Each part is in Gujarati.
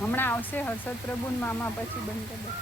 હમણાં આવશે હર્ષદ પ્રભુન મામા, પછી બંધ કરી દે.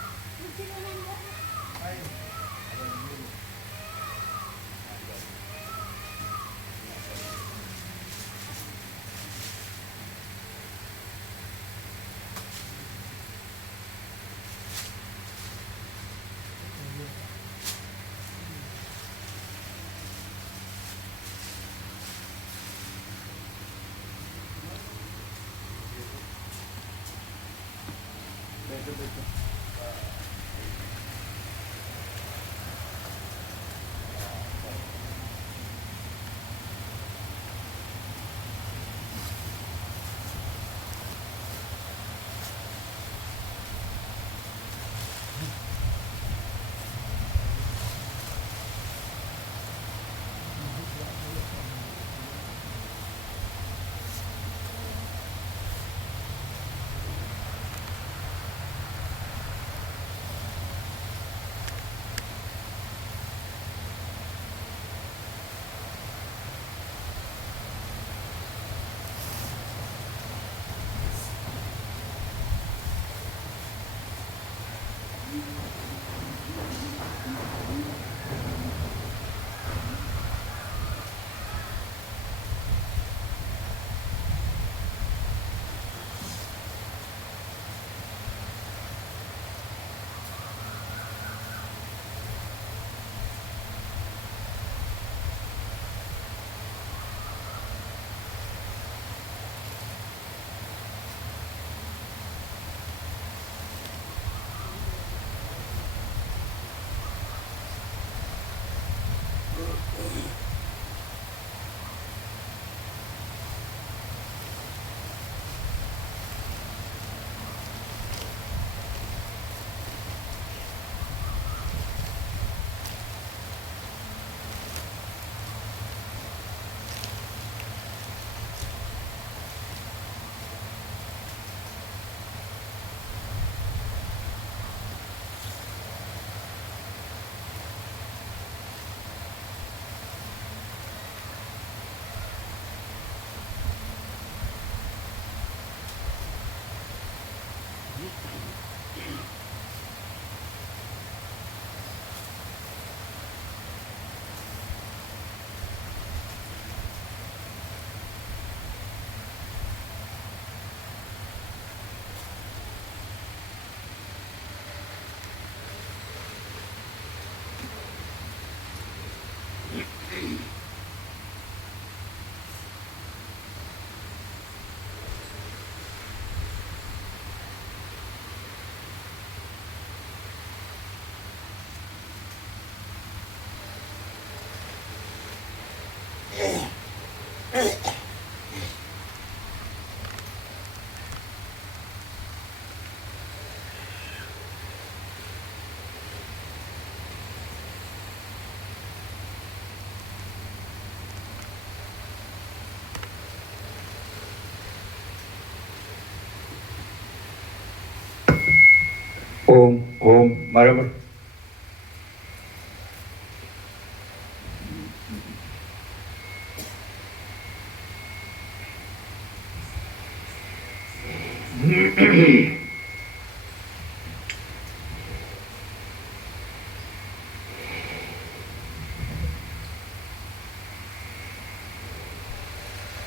ઓમ ઓમ બરાબર.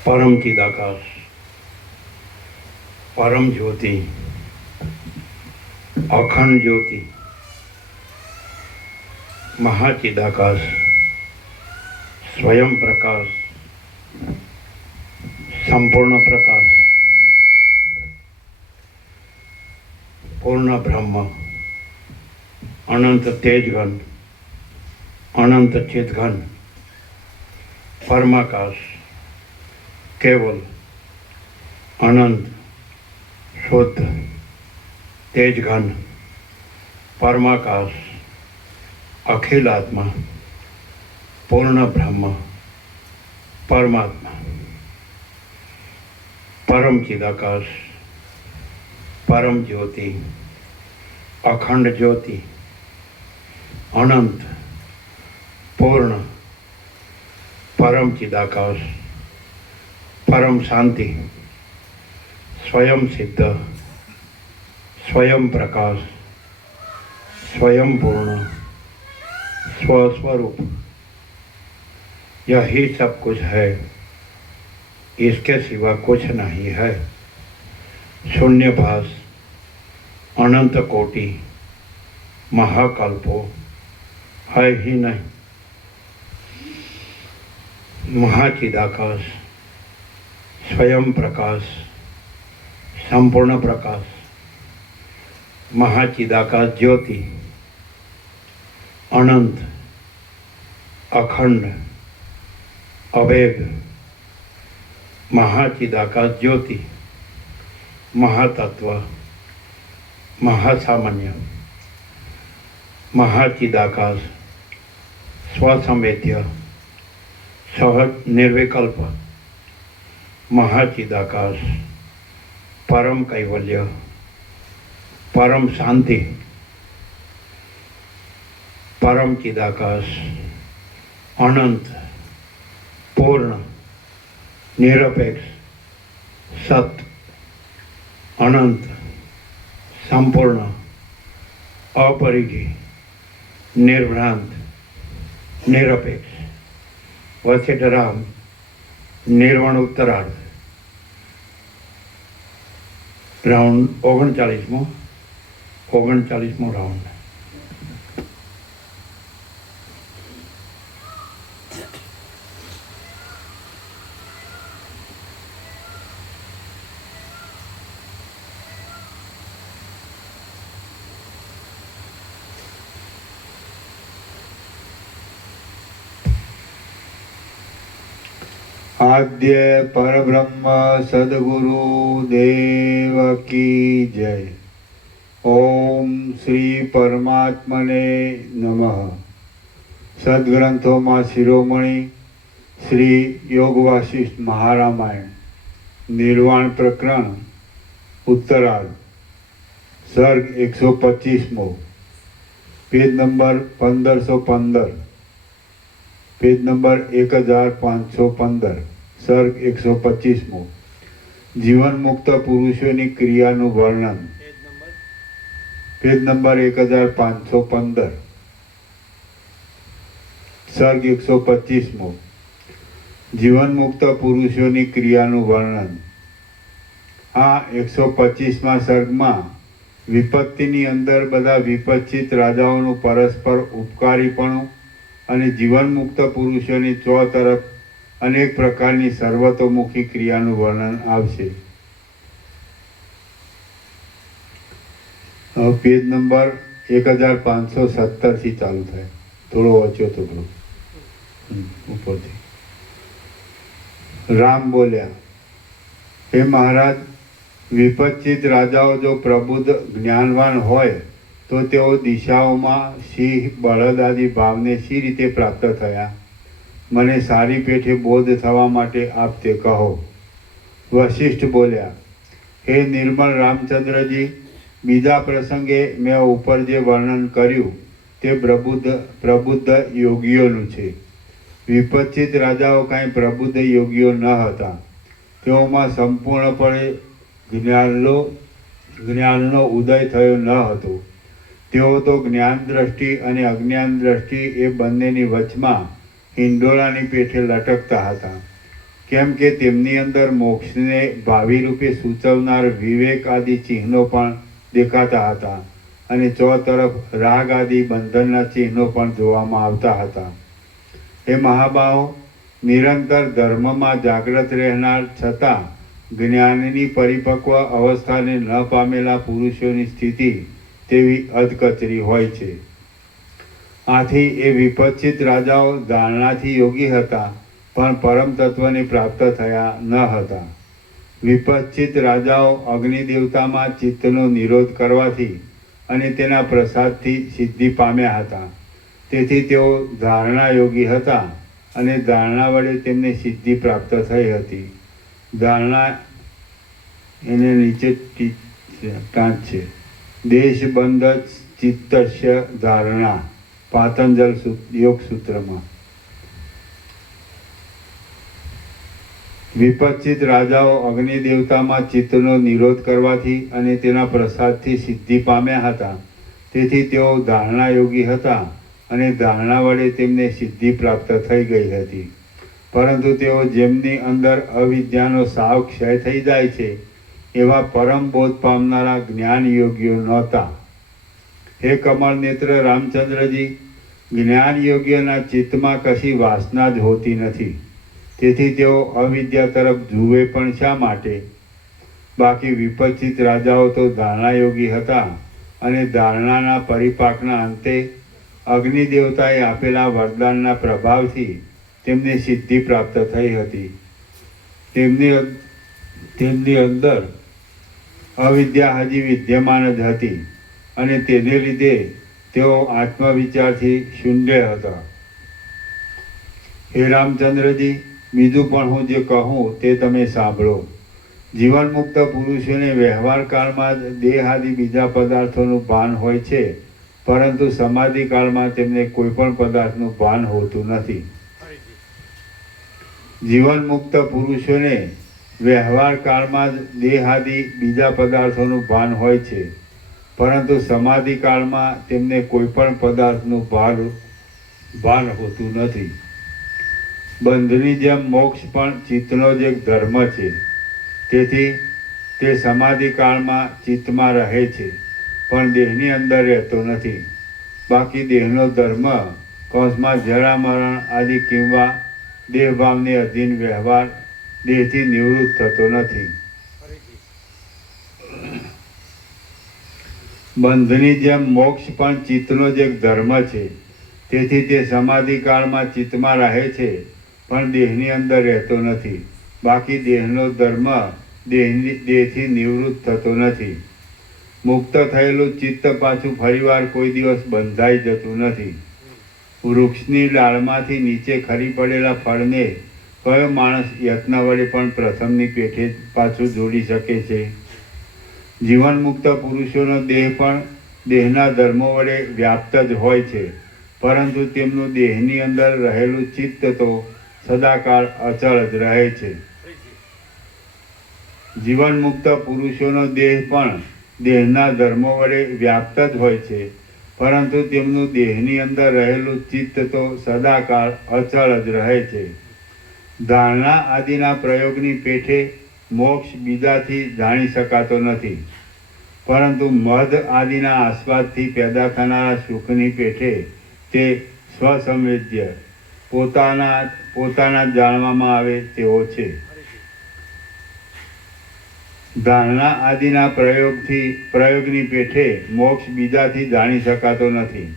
પરમ ચિદાકાશ, પરમ જ્યોતિ, અખંડ જ્યોતિ, મહાચિદાકાશ, સ્વયં પ્રકાશ, સંપૂર્ણ પ્રકાશ, પૂર્ણ બ્રહ્મ, અનંત તેજઘન, અનંત ચિદઘન, પરમાકાશ, કેવલ, અનંત, શુદ્ધ, તેજઘન, પરમાકાશ, અખિલ આત્મા, પૂર્ણ બ્રહ્મ, પરમાત્મા, પરમ ચિદાકાશ, પરમ જ્યોતિ, અખંડ જ્યોતિ, અનંત, પૂર્ણ, પરમ ચિદાકાશ, परम शांति, स्वयं सिद्ध, स्वयं प्रकाश, स्वयं पूर्ण, स्वस्वरूप, यही सब कुछ है। इसके सिवा कुछ नहीं है। शून्यभास, अनंत कोटि, महाकल्पो है ही नहीं। महाचिदाकाश, स्वयं प्रकाश, संपूर्ण प्रकाश, महाचिदाकाश ज्योति, अनंत, अखंड, अभेद, महाचिदाकाश ज्योति, महातत्व, महासामान्य, महाचिदाकाश, स्वसंवेद्य, सहज निर्विकल्प, महाचिदाकाश, परम कैवल्य, परम शांति, परम चिदाकाश, अनंत, पूर्ण, निरपेक्ष, सत्य, अनंत, संपूर्ण, अपरिघी, निर्भ्रांत, निरपेक्ष, वसिष्ठराम, निर्वाण उत्तरार्ध। राउंड 39मो राउंड। आद्य परब्रह्म सद्गुरु देव की जय। ओम श्री परमात्मने नमः। सद्ग्रंथों में शिरोमणि श्री योग वासिष्ठ महारामायण निर्वाण प्रकरण उत्तरार्ध सर्ग 125मो, पेज नंबर 1515, पेज नंबर 1515, सर्ग 125मो। जीवन मुक्त पुरुषों की क्रियाનું વર્ણન, पेज नंबर 1515, सर्ग 125मो। जीवन मुक्त पुरुषों की क्रियाનું વર્ણન। आ 125માં सर्गમાં વિપત્તિની અંદર બધા વિપત્તિત રાજાઓનું પરસ્પર ઉપકારીપણું અને જીવન મુક્ત પુરુષોની ચો તરફ અનેક પ્રકારની સર્વતોમુખી ક્રિયાનું વર્ણન આવશે। પેજ નંબર 1517 થી ચાલુ થાય, થોડો વાંચ્યો તો પેલો ઉપરથી। રામ બોલ્યા, હે મહારાજ, વિપત્તિત રાજાઓ જો પ્રબુદ્ધ જ્ઞાનવાન હોય તો તેઓ દિશાઓમાં સિંહ બળદ આદિ ભાવને શી રીતે પ્રાપ્ત થયા? મને સારી પેઠે બોધ થવા માટે આપ તે કહો। વશિષ્ઠ બોલ્યા, હે નિર્મળ રામચંદ્રજી, બીજા પ્રસંગે મેં ઉપર જે વર્ણન કર્યું તે પ્રબુદ્ધ યોગીઓનું છે। વિપત્તિત રાજાઓ કાંઈ પ્રબુદ્ધ યોગીઓ ન હતા। તેઓમાં સંપૂર્ણપણે જ્ઞાનનો ઉદય થયો ન હતો। તેઓ તો જ્ઞાન દ્રષ્ટિ અને અજ્ઞાન દ્રષ્ટિ એ બંનેની વચમાં હિંડોળાની પેઠે લટકતા હતા। કેમ કે તેમની અંદર મોક્ષને ભાવિ રૂપે સૂચવનાર વિવેક આદિ ચિહ્નો પણ દેખાતા હતા અને ચો તરફ રાગ આદિ બંધનના ચિહ્નો પણ જોવામાં આવતા હતા। એ મહાબાહો, નિરંતર ધર્મમાં જાગૃત રહેનાર છતાં જ્ઞાનની પરિપક્વ અવસ્થાને ન પામેલા પુરુષોની સ્થિતિ તેવી અધકચરી હોય છે। આથી એ વિપત્તિત રાજાઓ ધારણાથી યોગી હતા પણ પરમ તત્વને પ્રાપ્ત થયા ન હતા। વિપત્તિત રાજાઓ અગ્નિ દેવતામાં ચિત્તનો નિરોધ કરવાથી અને તેના પ્રસાદથી સિદ્ધિ પામ્યા હતા। તેથી તેઓ ધારણા યોગી હતા અને ધારણા વડે તેમને સિદ્ધિ પ્રાપ્ત થઈ હતી। ધારણા એને નીચે ટાંચ છે। દેશબંધ ચિત્તસ્ય ધારણા, પાતંજલ યોગ સૂત્રમાં। વિપચિત રાજાઓ અગ્નિ દેવતામાં ચિત્તનો નિરોધ કરવાથી અને તેના પ્રસાદથી સિદ્ધિ પામ્યા હતા. તેથી તેઓ ધારણા યોગી હતા અને ધારણા વડે તેમને સિદ્ધિ પ્રાપ્ત થઈ ગઈ હતી. પરંતુ તેઓ જેમની અંદર અવિદ્યાનો સાવ ક્ષય થઈ જાય છે એવા પરમ બોધ પામનારા જ્ઞાન યોગીઓ નહોતા. હે કમળ નેત્ર રામચંદ્રજી, જ્ઞાન યોગ્યના ચિત્તમાં કશી વાસના જ હોતી નથી. તેથી તેઓ અવિદ્યા તરફ જુએ પણ શા માટે? બાકી વિપચિત રાજાઓ તો ધારણાયોગી હતા અને ધારણાના પરિપાકના અંતે અગ્નિ દેવતાએ આપેલા વરદાનના પ્રભાવથી તેમને સિદ્ધિ પ્રાપ્ત થઈ હતી. તેમની અંદર અવિદ્યા હજી વિદ્યમાન જ હતી અને તેને લીધે તેઓ આત્મવિચારથી શૂન્ય હતા. હે રામચંદ્રજી, બીજું પણ હું જે કહું તે તમે સાંભળો. જીવન મુક્ત પુરુષોને વ્યવહાર કાળમાં જ દેહ આદિ બીજા પદાર્થોનું ભાન હોય છે, પરંતુ સમાધિ કાળમાં તેમને કોઈ પણ પદાર્થનું ભાન હોતું નથી. જીવન મુક્ત પુરુષોને વ્યવહાર કાળમાં જ દેહ આદિ બીજા પદાર્થોનું ભાન હોય છે, પરંતુ સમાધિ કાળમાં તેમને કોઈ પણ પદાર્થનું ભાન હોતું નથી. બંધની જેમ મોક્ષ પણ ચિત્તનો જ એક ધર્મ છે. તેથી તે સમાધિ કાળમાં ચિત્તમાં રહે છે, પણ દેહની અંદર રહેતો નથી. બાકી દેહનો ધર્મ કૌંસમાં જરા મરણ આદિ કિંવા દેહભાવને અધીન વ્યવહાર દેહથી નિવૃત્ત થતો નથી. બંધની જેમ મોક્ષ પણ ચિત્તનો જ એક ધર્મ છે. તેથી તે સમાધિ કાળમાં ચિત્તમાં રહે છે, પણ દેહની અંદર રહેતો નથી. બાકી દેહનો ધર્મ દેહથી નિવૃત્ત થતો નથી. મુક્ત થયેલું ચિત્ત પાછું ફરીવાર કોઈ દિવસ બંધાઈ જતું નથી. વૃક્ષની ડાળમાંથી નીચે ખરી પડેલા ફળને કયો માણસ યત્ન વડે પણ પ્રથમની પેઠે પાછું જોડી શકે છે? જીવન મુક્ત પુરુષોનો દેહ પણ દેહના ધર્મો વડે વ્યાપ્ત જ હોય છે, પરંતુ તેમનું દેહની અંદર રહેલું ચિત્ત તો સદાકાળ અચળ જ રહે છે. જીવન મુક્ત પુરુષોનો દેહ પણ દેહના ધર્મો વડે વ્યાપ્ત જ હોય છે, પરંતુ તેમનું દેહની અંદર રહેલું ચિત્ત તો સદાકાળ અચળ જ રહે છે. ધારણા આદિના પ્રયોગની પેઠે મોક્ષ બીજાથી જાણી શકાતો નથી, પરંતુ મધ આદિના આસ્વાદથી પેદા થનારા સુખની પેઠે તે સ્વસંવેદ્ય પોતાના જાણવામાં આવે તેવો છે. ધારણા આદિના પ્રયોગની પેઠે મોક્ષ બીજાથી જાણી શકાતો નથી,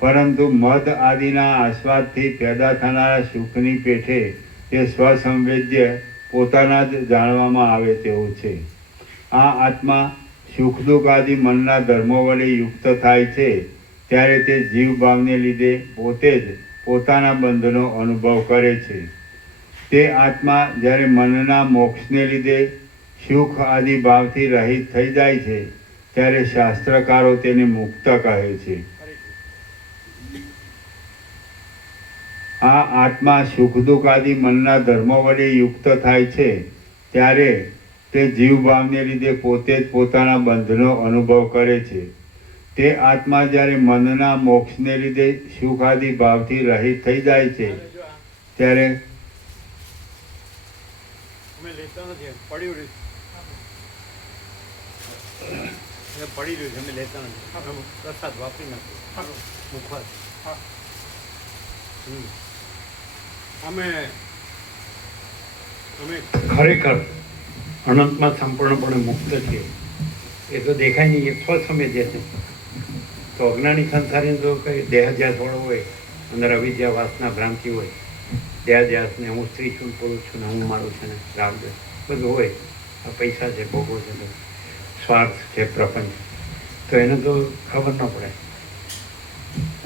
પરંતુ મધ આદિના આસ્વાદથી પેદા થનારા સુખની પેઠે તે સ્વસંવેદ્ય પોતાના જ જાણવામાં આવે તેવું છે. આ આત્મા સુખ દુઃખ આદિ મનના ધર્મો વડે યુક્ત થાય છે ત્યારે તે જીવભાવને લીધે પોતે જ પોતાના બંધનો અનુભવ કરે છે. તે આત્મા જ્યારે મનના મોક્ષને લીધે સુખ આદિ ભાવથી રહિત થઈ જાય છે ત્યારે શાસ્ત્રકારો તેને મુક્ત કહે છે. આ આત્મા સુખ દુઃખ આદિ મનના ધર્મો વડે યુક્ત થાય છે ત્યારે તે જીવભાવને લીધે પોતે જ પોતાના બંધનો અનુભવ કરે છે. તે આત્મા જ્યારે મનના મોક્ષને લીધે સુખ આદિ ભાવથી રહિત થઈ જાય છે ત્યારે પડી રહ્યું છે, અમે લેતા નથી. પ્રસાદ વાપરી નાખો મુખવાસ. અમે ખરેખર અનંતમાં સંપૂર્ણપણે મુક્ત છીએ એ તો દેખાય નહીં. એ સ્વસમય જે છે તો અજ્ઞાની સંસારી તો કંઈ દેહાધ્યાસ વાળો હોય, અંદર અવિદ્યા વાસના ભ્રાંતિ હોય, દેહાધ્યાસને હું સ્ત્રી છું, પુરુષ છું, હું મારું છું ને રાગ બધું હોય. આ પૈસા છે, ભોગો છે, સ્વાર્થ છે, પ્રપંચ, તો એને તો ખબર ન પડે,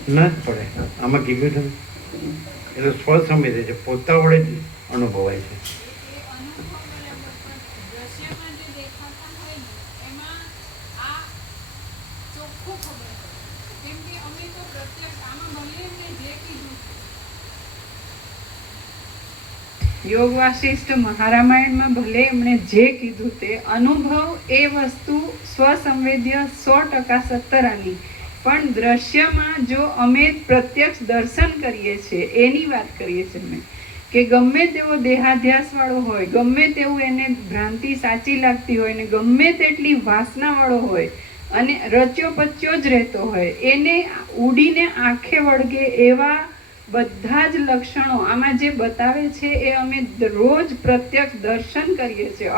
ના જ પડે. આમાં કીધું છે એ તો સ્વસમય છે, પોતા વડે જ અનુભવાય છે. યોગ વાસિષ્ઠ મહારામાયણમાં ભલે એમણે જે કીધું તે અનુભવ એ વસ્તુ સ્વસંવેદ્ય 100% સત્તરાની, પણ દ્રશ્યમાં જો અમે પ્રત્યક્ષ દર્શન કરીએ છીએ એની વાત કરીએ છીએ અમે, કે ગમે તેવો દેહાધ્યાસવાળો હોય, ગમે તેવું એને ભ્રાંતિ સાચી લાગતી હોય ને ગમે તેટલી વાસનાવાળો હોય અને રચ્યો પચ્યો જ રહેતો હોય, એને ઉડીને આંખે વળગે એવા બધા જ લક્ષણો આમાં જે બતાવે છે એ અમે રોજ પ્રત્યક્ષ દર્શન કરીએ છીએ.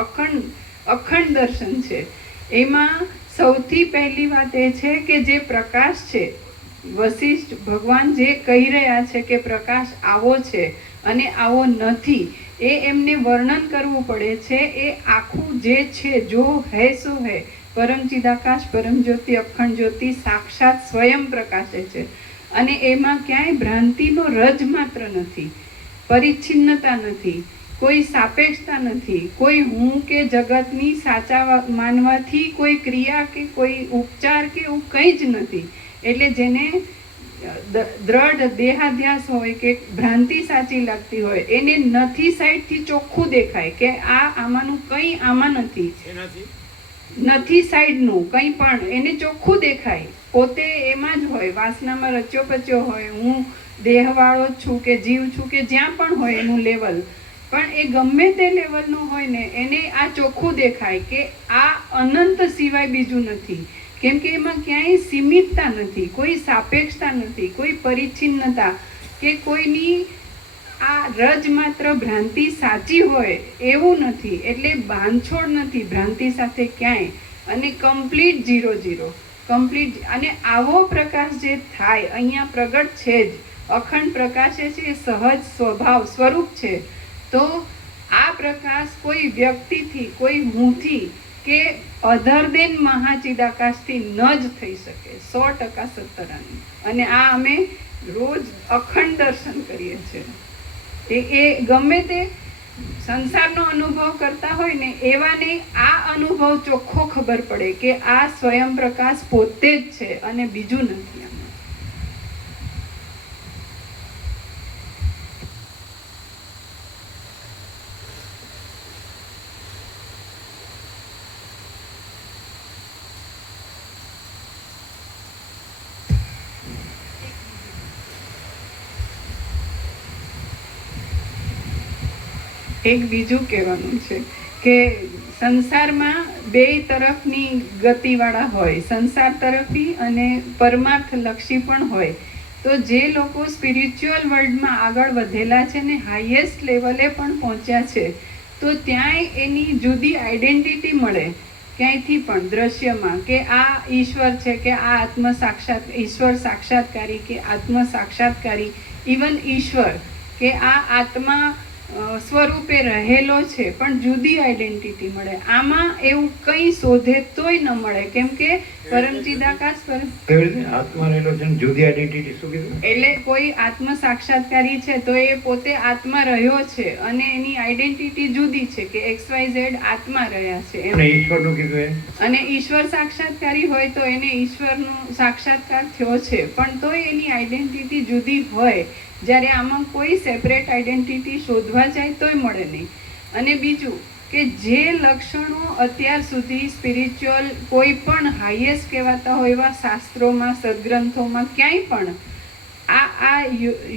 અખંડ દર્શન છે. એમાં સૌથી પહેલી વાત એ છે કે જે પ્રકાશ છે, વશિષ્ઠ ભગવાન જે કહી રહ્યા છે કે પ્રકાશ આવો છે અને આવો નથી, એ એમને વર્ણન કરવું પડે છે. એ આખું જે છે, જો હૈ સો હૈ, પરમ ચિદાકાશ પરમ જ્યોતિ અખંડ જ્યોતિ સાક્ષાત સ્વયં પ્રકાશે છે. અને એમાં ક્યાંય ભ્રાંતિનો રજ માત્ર નથી, પરિચ્છિન્નતા નથી, કોઈ સાપેક્ષતા નથી, કોઈ હું કે જગતની સાચા માનવાથી કોઈ ક્રિયા કે કોઈ ઉપચાર કે એવું કંઈ જ નથી. એટલે જેને દ્રઢ દેહાધ્યાસ હોય કે ભ્રાંતિ સાચી લાગતી હોય એને નથી સાઈડથી ચોખ્ખું દેખાય કે આમાંનું કંઈ આમાં નથી, નથી સાઈડનું કંઈ પણ એને ચોખ્ખું દેખાય. પોતે એમાં જ હોય, વાસનામાં રચ્યો પચ્યો હોય, હું દેહવાળો છું કે જીવ છું કે જ્યાં પણ હોય એનું લેવલ, પણ એ ગમે તે લેવલનું હોય ને એને આ ચોખ્ખું દેખાય કે આ અનંત સિવાય બીજું નથી. કેમ કે એમાં ક્યાંય સીમિતતા નથી, કોઈ સાપેક્ષતા નથી, કોઈ પરિચ્છિન્નતા કે કોઈની આ રજ માત્ર ભ્રાંતિ સાચી હોય એવું નથી. એટલે બાંધછોડ નથી ભ્રાંતિ સાથે ક્યાંય, અને કમ્પ્લીટ 0-0 કમ્પ્લીટ. અને આવો પ્રકાશ જે થાય અહીંયા પ્રગટ છે જ, અખંડ પ્રકાશે છે, એ સહજ સ્વભાવ સ્વરૂપ છે. તો આ પ્રકાશ કોઈ વ્યક્તિથી, કોઈ હુંથી કે અધર દેન મહાચિદાકાશથી ન જ થઈ શકે. 100% સત્તરાની. અને આ અમે રોજ અખંડ દર્શન કરીએ છીએ. એ ગમે તે સંસારનો અનુભવ કરતા હોય ને એવાને આ અનુભવ ચોખ્ખો ખબર પડે કે આ સ્વયં પ્રકાશ પોતે જ છે અને બીજું નથી. એક બીજું કહેવાનું છે કે સંસારમાં બે તરફની ગતિવાળા હોય, સંસાર તરફી અને પરમાર્થ લક્ષી પણ હોય. તો જે લોકો સ્પિરિચ્યુઅલ વર્લ્ડમાં આગળ વધેલા છે ને હાઈએસ્ટ લેવલે પણ પહોંચ્યા છે, તો ત્યાંય એની જુદી આઈડેન્ટિટી મળે ક્યાંયથી પણ દ્રશ્યમાં, કે આ ઈશ્વર છે, કે આ આત્મ સાક્ષાત ઈશ્વર સાક્ષાત્કારી, કે આત્મ સાક્ષાત્કારી, ઇવન ઈશ્વર કે આ આત્મા સ્વરૂપે રહેલો છે, પણ જુદી આઈડેન્ટિટી મળે. આમાં એવું કંઈ શોધે તોય ન મળે. કેમ કે પરમચિદાકાશ આત્મા રહેલો છે, જુદી આઈડેન્ટિટી શું કીધું? એટલે કોઈ આત્મ સાક્ષાત્કારી છે તો એ પોતે આત્મા રહ્યો છે અને એની આઈડેન્ટિટી જુદી છે કે XYZ આત્મા રહ્યા છે. ઈશ્વરનું કીધું. અને ઈશ્વર સાક્ષાત્કારી હોય તો એને ઈશ્વરનો સાક્ષાત્કાર થયો છે, પણ તોય એની આઈડેન્ટિટી જુદી હોય. જ્યારે આમાં કોઈ સેપરેટ આઈડેન્ટિટી શોધવા જાય તોય મળે નહીં. અને બીજું કે જે લક્ષણો અત્યાર સુધી સ્પિરિચ્યુઅલ કોઈ પણ હાઈએસ્ટ કહેવાતા હોય એવા શાસ્ત્રોમાં, સદગ્રંથોમાં ક્યાંય પણ આ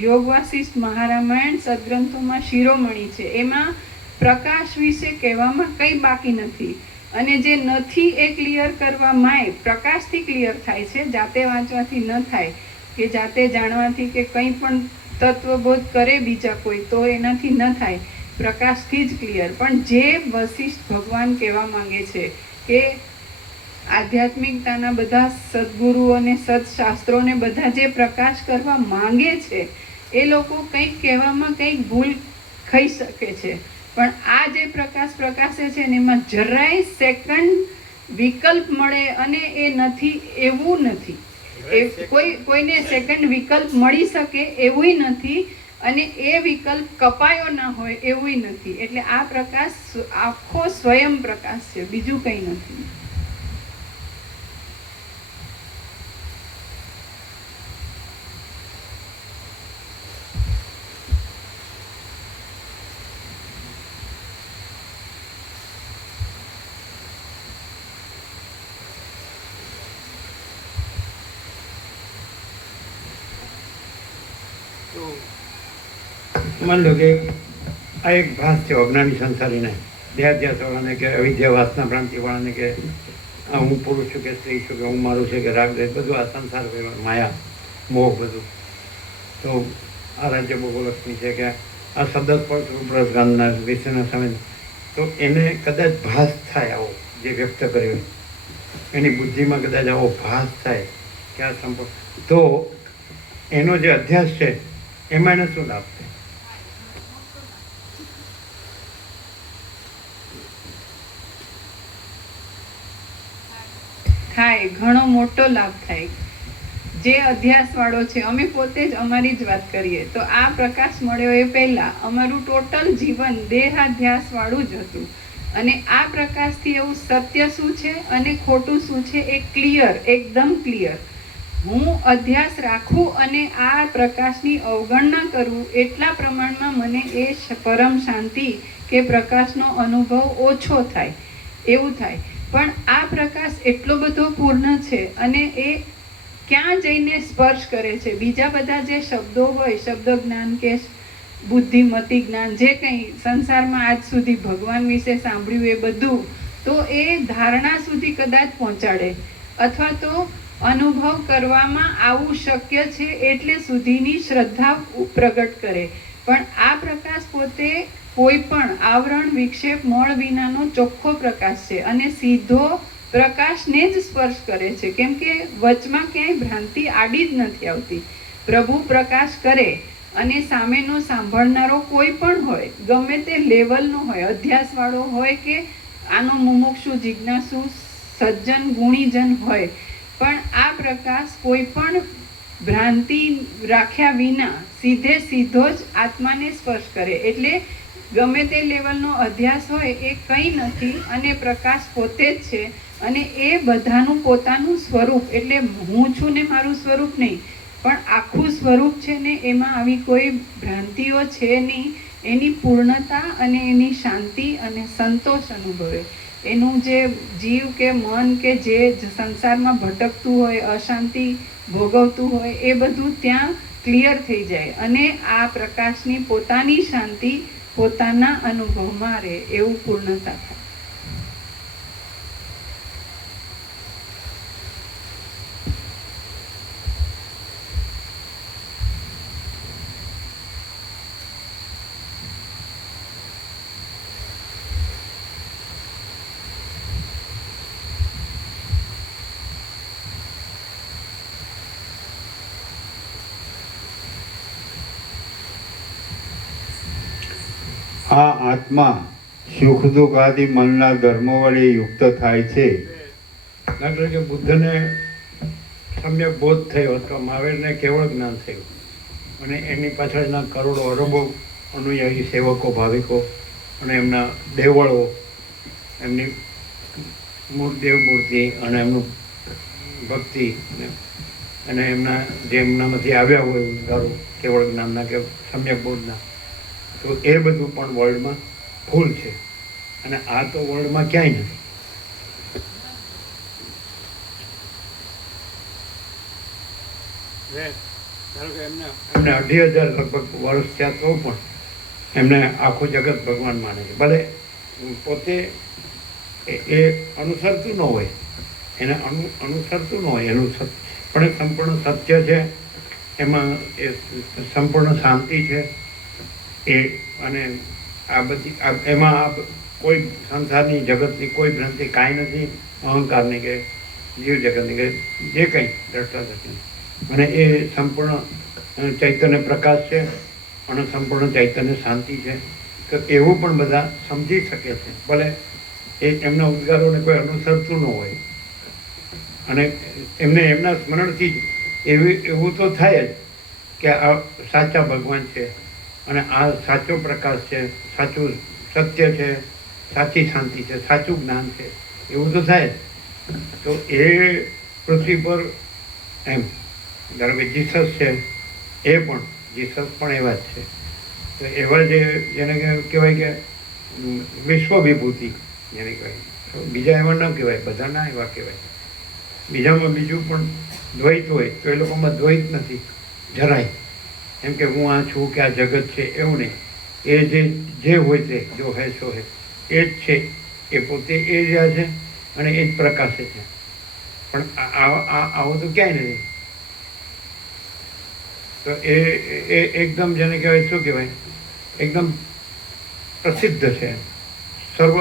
યોગ વાસિષ્ઠ મહારામાયણ સદગ્રંથોમાં શિરોમણી છે, એમાં પ્રકાશ વિશે કહેવામાં કંઈ બાકી નથી. અને જે નથી એ ક્લિયર કરવામાં પ્રકાશથી ક્લિયર થાય છે, જાતે વાંચવાથી ન થાય કે જાતે જાણવાથી કે કંઈ પણ તત્વબોધ કરે બીજા કોઈ તો એનાથી ન થાય, પ્રકાશથી જ ક્લિયર. પણ જે વશિષ્ઠ ભગવાન કહેવા માંગે છે કે આધ્યાત્મિકતાના બધા સદગુરુઓને, સદશાસ્ત્રોને બધા જે પ્રકાશ કરવા માંગે છે એ લોકો કંઈક કહેવામાં કંઈક ભૂલ થઈ શકે છે. પણ આ જે પ્રકાશ પ્રકાશે છે ને એમાં જરાય સેકન્ડ વિકલ્પ મળે અને એ નથી એવું નથી. કોઈને સેકન્ડ વિકલ્પ મળી શકે એવું નથી, અને એ વિકલ્પ કપાયો ના હોય એવું નથી. એટલે આ પ્રકાશ આખો સ્વયં પ્રકાશ છે, બીજું કંઈ નથી. માની લો કે આ એક ભાસ છે અજ્ઞાની સંસારીને, દેહાધ્યાસવાળાને કે અવિદ્યા વાસના ભ્રાંતિવાળાને કે આ હું પુરુષ છું કે સ્ત્રી છું કે હું મારું છે કે રાગ દ્વેષ બધું આ સંસાર વ્યવહાર માયા મોહ બધું. તો આ રાજ્ય ભોગોલક્ષ્મી છે કે આ સદસ્પર્શ રૂપરસ ગાનના વિષયના સમય, તો એને કદાચ ભાસ થાય આવો જે વ્યક્ત કર્યો એની બુદ્ધિમાં કદાચ આવો ભાસ થાય કે આ સંપર્ક, તો એનો જે અધ્યાસ છે એમાં એને શું લાભ થાય? થાય, ઘણો મોટો લાભ થાય. જે અધ્યાસ વાળો છે, અમે પોતે જ અમારી જ વાત કરીએ તો આ પ્રકાશ મળ્યો એ પહેલા અમારું ટોટલ જીવન દેહાધ્યાસ વાળું જ હતું. અને આ પ્રકાશથી એવું સત્ય શું છે અને ખોટું શું છે એ ક્લિયર, એકદમ ક્લિયર. હું અધ્યાસ રાખું અને આ પ્રકાશની અવગણના કરું એટલા પ્રમાણમાં મને એ પરમ શાંતિ કે પ્રકાશનો અનુભવ ઓછો થાય એવું થાય. પણ આ પ્રકાશ એટલો બધો પૂર્ણ છે અને એ ક્યાં જઈને સ્પર્શ કરે છે બીજા બધા જે શબ્દો હોય, શબ્દ જ્ઞાન કે બુદ્ધિમતી જ્ઞાન, જે કંઈ સંસારમાં આજ સુધી ભગવાન વિશે સાંભળ્યું એ બધું, તો એ ધારણા સુધી કદાચ પહોંચાડે અથવા તો અનુભવ કરવામાં આવું શક્ય છે એટલે સુધીની શ્રદ્ધા પ્રગટ કરે. પણ આ પ્રકાશ પોતે કોઈ પણ આવરણ વિક્ષેપ મળ વિનાનો ચોખ્ખો પ્રકાશ છે અને સીધો પ્રકાશને જ સ્પર્શ કરે છે, કેમ કે વચમાં ક્યાંય ભ્રાંતિ આડી જ નથી આવતી. પ્રભુ પ્રકાશ કરે અને સામેનો સાંભળનારો કોઈ પણ હોય, ગમે તે લેવલનો હોય, અધ્યાસવાળો હોય કે આનો મુમુક્ષુ જિજ્ઞાસુ સજ્જન ગુણીજન હોય, પણ આ પ્રકાશ કોઈ પણ ભ્રાંતિ રાખ્યા વિના સીધો જ આત્માને સ્પર્શ કરે. એટલે ગમે તે લેવલનો અધ્યાસ હોય એ કંઈ નથી અને પ્રકાશ પોતે જ છે. અને એ બધાનું પોતાનું સ્વરૂપ, એટલે હું છું ને મારું સ્વરૂપ નહીં, પણ આખું સ્વરૂપ છે ને એમાં આવી કોઈ ભ્રાંતિઓ છે નહીં. એની પૂર્ણતા અને એની શાંતિ અને સંતોષ અનુભવે. એનું જે જીવ કે મન કે જે સંસારમાં ભટકતું હોય, અશાંતિ ભોગવતું હોય, એ બધું ત્યાં ક્લિયર થઈ જાય અને આ પ્રકાશની પોતાની શાંતિ પોતાના અનુભવમાં રહે એવું પૂર્ણતા થાય. આ આત્મા સુખ દુઃખ આદિ મનના ધર્મો વડે યુક્ત થાય છે. દાખલા કે બુદ્ધને સમ્યક બોધ થયો અથવા મહાવીરને કેવળ જ્ઞાન થયું અને એની પાછળના કરોડો અરબો અનુયાયી સેવકો, ભાવિકો અને એમના દેવળો, એમની દેવમૂર્તિ અને એમનું ભક્તિ અને એમના જે એમનામાંથી આવ્યા હોય ઉદ્ગારો કેવળ જ્ઞાનના કે સમ્યક બોધના, તો એ બધું પણ વર્લ્ડમાં ફૂલ છે અને આ તો વર્લ્ડમાં ક્યાંય નથી. એમને 2,500 લગભગ વર્ષ થયા તો પણ એમને આખું જગત ભગવાન માને છે. ભલે પોતે એ અનુસરતું ન હોય, એને અનુસરતું ન હોય એનું પણ એ સંપૂર્ણ સત્ય છે, એમાં એ સંપૂર્ણ શાંતિ છે એ. અને આ બધી એમાં આ કોઈ સંસારની જગતની કોઈ ભ્રાંતિ કાંઈ નથી, અહંકારની કે જીવ જગતની કે જે કંઈ દ્રષ્ટા થતી, અને એ સંપૂર્ણ ચૈતન્ય પ્રકાશ છે અને સંપૂર્ણ ચૈતન્ય શાંતિ છે. તો એવું પણ બધા સમજી શકે છે, ભલે એ એમના ઉદ્ગારોને કોઈ અનુસરતું ન હોય અને એમને એમના સ્મરણથી જ એવું તો થાય જ કે આ સાચા ભગવાન છે અને આ સાચો પ્રકાશ છે, સાચું સત્ય છે, સાચી શાંતિ છે, સાચું જ્ઞાન છે, એવું તો થાય. તો એ પૃથ્વી પર એમ ધારો કે જીસસ છે, એ પણ જીસસ પણ એવા જ છે. તો એવા જેને કહેવાય કે વિશ્વ વિભૂતિ જેને કહેવાય, બીજા એવા ન કહેવાય, બધા ના એવા કહેવાય. બીજામાં બીજું પણ દ્વૈત હોય તો એ લોકોમાં દ્વૈત નથી જરાય, એમ કે હું આ છું કે આ જગત છે એવું નહીં. એ જે હોય તે જો હે સો હે એ જ છે, એ પોતે એ જ છે અને એ જ પ્રકાશે છે. પણ આવું તો ક્યાંય નથી. તો એ એકદમ જેને કહેવાય શું કહેવાય એકદમ પ્રસિદ્ધ છે. સર્વ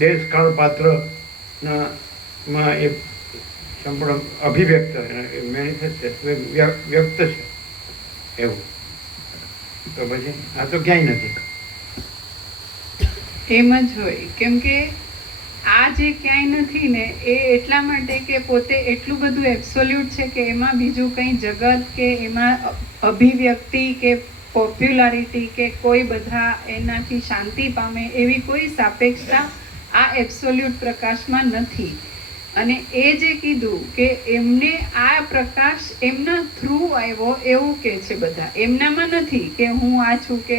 દેશકાળ પાત્રના માં એ સંપૂર્ણ અભિવ્યક્ત મેનિફેસ્ટ છે, વ્યક્ત છે એવું. તો પછી આ તો ક્યાંય નથી. એમ જ હોય. કેમ કે આ જે ક્યાંય નથી ને એ એટલા માટે કે પોતે એટલું બધું એબ્સોલ્યુટ છે કે એમાં બીજું કંઈ જગત કે એમાં અભિવ્યક્તિ કે પોપ્યુલારિટી કે કોઈ બધા એનાથી શાંતિ પામે એવી કોઈ સાપેક્ષતા આ એબ્સોલ્યુટ પ્રકાશમાં નથી. અને એ જે કીધું કે એમને આ પ્રકાશ એમના થ્રુ આવ્યો એવું કે છે બધા. એમનામાં નથી કે હું આ છું કે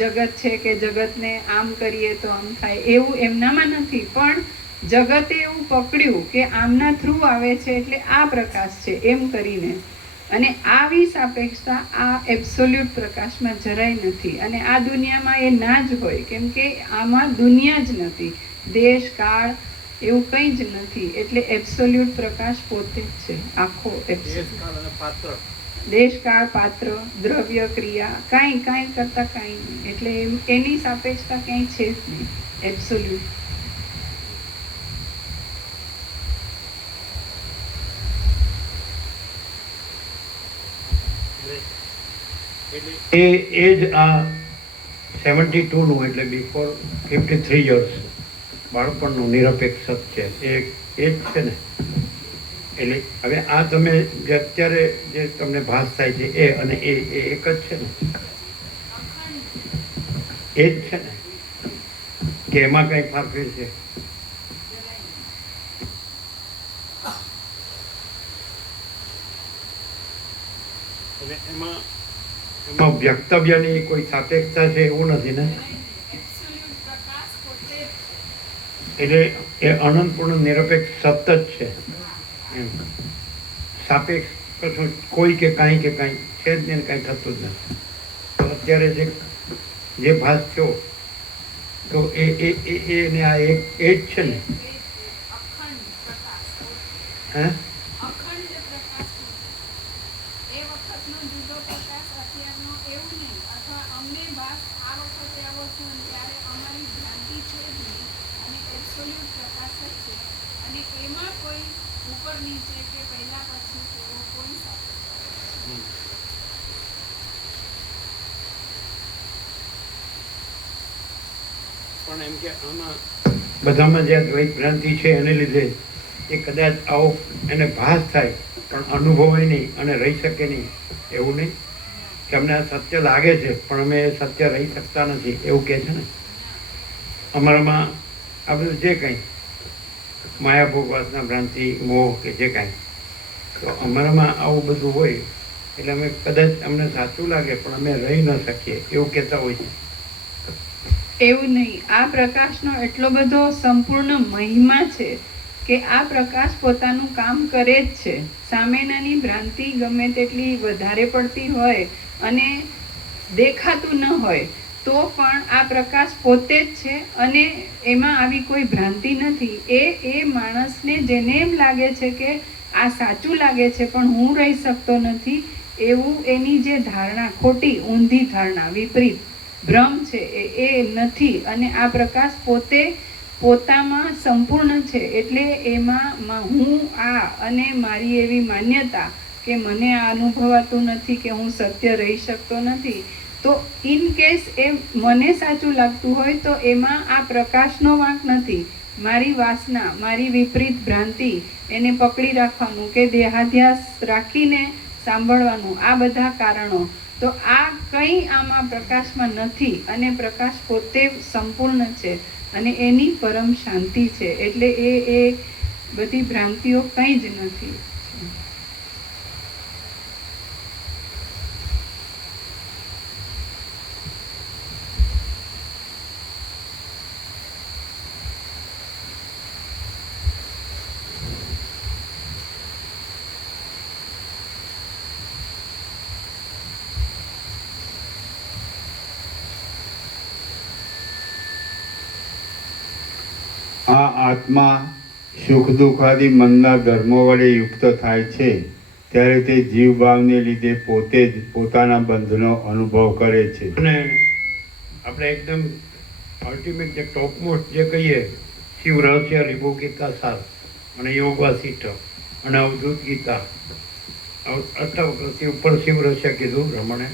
જગત છે કે જગતને આમ કરીએ તો આમ થાય એવું એમનામાં નથી. પણ જગતે એવું પકડ્યું કે આમના થ્રુ આવે છે એટલે આ પ્રકાશ છે એમ કરીને. અને આવી સાપેક્ષતા આ એબ્સોલ્યુટ પ્રકાશમાં જરાય નથી. અને આ દુનિયામાં એ ના જ હોય. કેમ કે આમાં દુનિયા જ નથી, દેશ કાળ એવું કંઈ જ નથી. એટલે એબ્સોલ્યુટ પ્રકાશ પોતે જ છે આખો. દેશકાળ અને પાત્ર, દેશકાળ પાત્ર દ્રવ્ય ક્રિયા કાંઈ કરતા કાંઈ નહીં. એટલે એની સાપેક્ષતા ક્યાંય છે જ નહીં. એબ્સોલ્યુટ. એટલે એ જ આ 72નું એટલે બિફોર 53 યર્સ બાળપણનું નિરપેક્ષ છે એ જ છે ને. એટલે હવે આ તમે જે અત્યારે જે તમને ભાસ થાય છે એ અને એ એક જ છે ને, એ જ છે ને કે એમાં કંઈ ફારફેર છે? એટલે એમાં એમાં વ્યક્તવ્યની કોઈ સાપેક્ષતા છે એવું નથી ને. એટલે એ અનંતપૂર્ણ નિરપેક્ષ સતત છે એમ. સાપેક્ષ કશું કોઈ કે કાંઈ છે જ નહીં, કાંઈ થતું જ નથી. તો અત્યારે જે ભાસ થયો તો એને આ એક એ જ છે ને. હે પણ એમ કે આમાં બધામાં જે દ્વૈત ભ્રાંતિ છે એને લીધે એ કદાચ આવો એને ભાસ થાય પણ અનુભવાય નહીં અને રહી શકે નહીં એવું નહીં કે અમને આ સત્ય લાગે છે પણ અમે એ સત્ય રહી શકતા નથી એવું કહે છે ને. અમારામાં આ બધું જે કંઈ માયાભોગ વાસના ભ્રાંતિ મોહ કે જે કાંઈ, તો અમારામાં આવું બધું હોય એટલે અમે કદાચ અમને સાચું લાગે પણ અમે રહી ન શકીએ એવું કહેતા હોય છે. એવું નહીં. આ પ્રકાશનો એટલો બધો સંપૂર્ણ મહિમા છે કે આ પ્રકાશ પોતાનું કામ કરે જ છે. સામેનાની ભ્રાંતિ ગમે તેટલી વધારે પડતી હોય અને દેખાતું ન હોય તો પણ આ પ્રકાશ પોતે જ છે અને એમાં આવી કોઈ ભ્રાંતિ નથી. એ માણસને જેને એમ લાગે છે કે આ સાચું લાગે છે પણ હું રહી શકતો નથી એવું એની જે ધારણા ખોટી ઊંધી ધારણા વિપરીત ભ્રમ છે એ નથી. અને આ પ્રકાશ પોતે પોતામાં સંપૂર્ણ છે. એટલે એમાં હું આ અને મારી એવી માન્યતા કે મને આ અનુભવાતું નથી કે હું સત્ય રહી શકતો નથી, તો ઇન કેસ એ મને સાચું લાગતું હોય તો એમાં આ પ્રકાશનો વાંક નથી. મારી વાસના, મારી વિપરીત ભ્રાંતિ એને પકડી રાખવાનું કે દેહાધ્યાસ રાખીને સાંભળવાનું, આ બધા કારણો. તો આ કંઈ આમાં પ્રકાશમાં નથી અને પ્રકાશ પોતે સંપૂર્ણ છે અને એની પરમ શાંતિ છે. એટલે એ બધી ભ્રાંતિઓ કંઈ જ નથી. આત્મા સુખ દુઃખાદી મનના ધર્મો વડે યુક્ત થાય છે ત્યારે તે જીવભાવને લીધે પોતે જ પોતાના બંધનો અનુભવ કરે છે. અને આપણે એકદમ અલ્ટિમેટ જે ટોપમોસ્ટ જે કહીએ શિવ રહસ્ય રીભુ ગીતા સાર અને યોગ વાસિષ્ઠ અને અવધૂત ગીતા અષ્ટાવક્રથી ઉપર શિવ રહસ્ય કીધું રમણે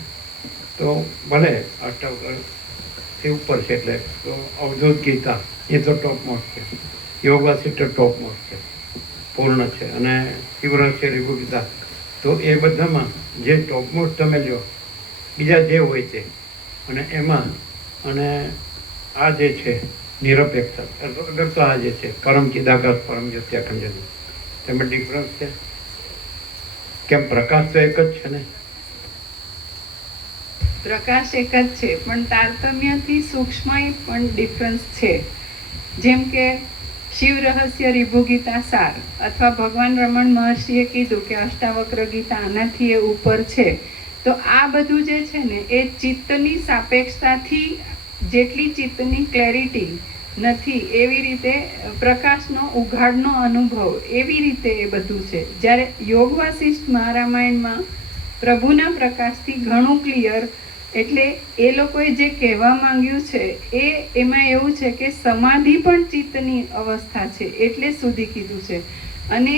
તો ભલે અષ્ટાવક્રથી ઉપર છે એટલે તો અવધૂત ગીતા એ તો ટોપમોસ્ટ છે, યોગ વાસિષ્ઠ ટોપમોસ્ટ છે, પૂર્ણ છે અને શિવ રહસ્ય રીભુ ગીતા તો એ બધામાં જે ટોપમોસ્ટ તમે લ્યો બીજા જે હોય છે અને એમાં અને આ જે છે નિરપેક્ષ અગર તો આ જે છે પરમ ચિદાકાશ પરમ જ્યોતિ અખંડ જ્યોતિ તેમાં ડિફરન્સ છે કેમ? પ્રકાશ તો એક જ છે ને, પ્રકાશ એક જ છે પણ તારતમ્યથી સૂક્ષ્મ પણ ડિફરન્સ છે. જેમ કે શિવ રહસ્ય રીભુ ગીતા સાર અથવા ભગવાન રમણ મહર્ષિએ કીધું કે અષ્ટાવક્ર ગીતા આનાથી એ ઉપર છે. તો આ બધું જે છે ને એ ચિત્તની સાપેક્ષતાથી જેટલી ચિત્તની ક્લેરિટી નથી એવી રીતે પ્રકાશનો ઉઘાડનો અનુભવ એવી રીતે એ બધું છે. જ્યારે યોગ વાસિષ્ઠ મહારામાયણમાં પ્રભુના પ્રકાશથી ઘણું ક્લિયર, એટલે એ લોકોએ જે કહેવા માંગ્યું છે એ એમાં એવું છે કે સમાધિ પણ ચિત્તની અવસ્થા છે એટલે સુધી કીધું છે. અને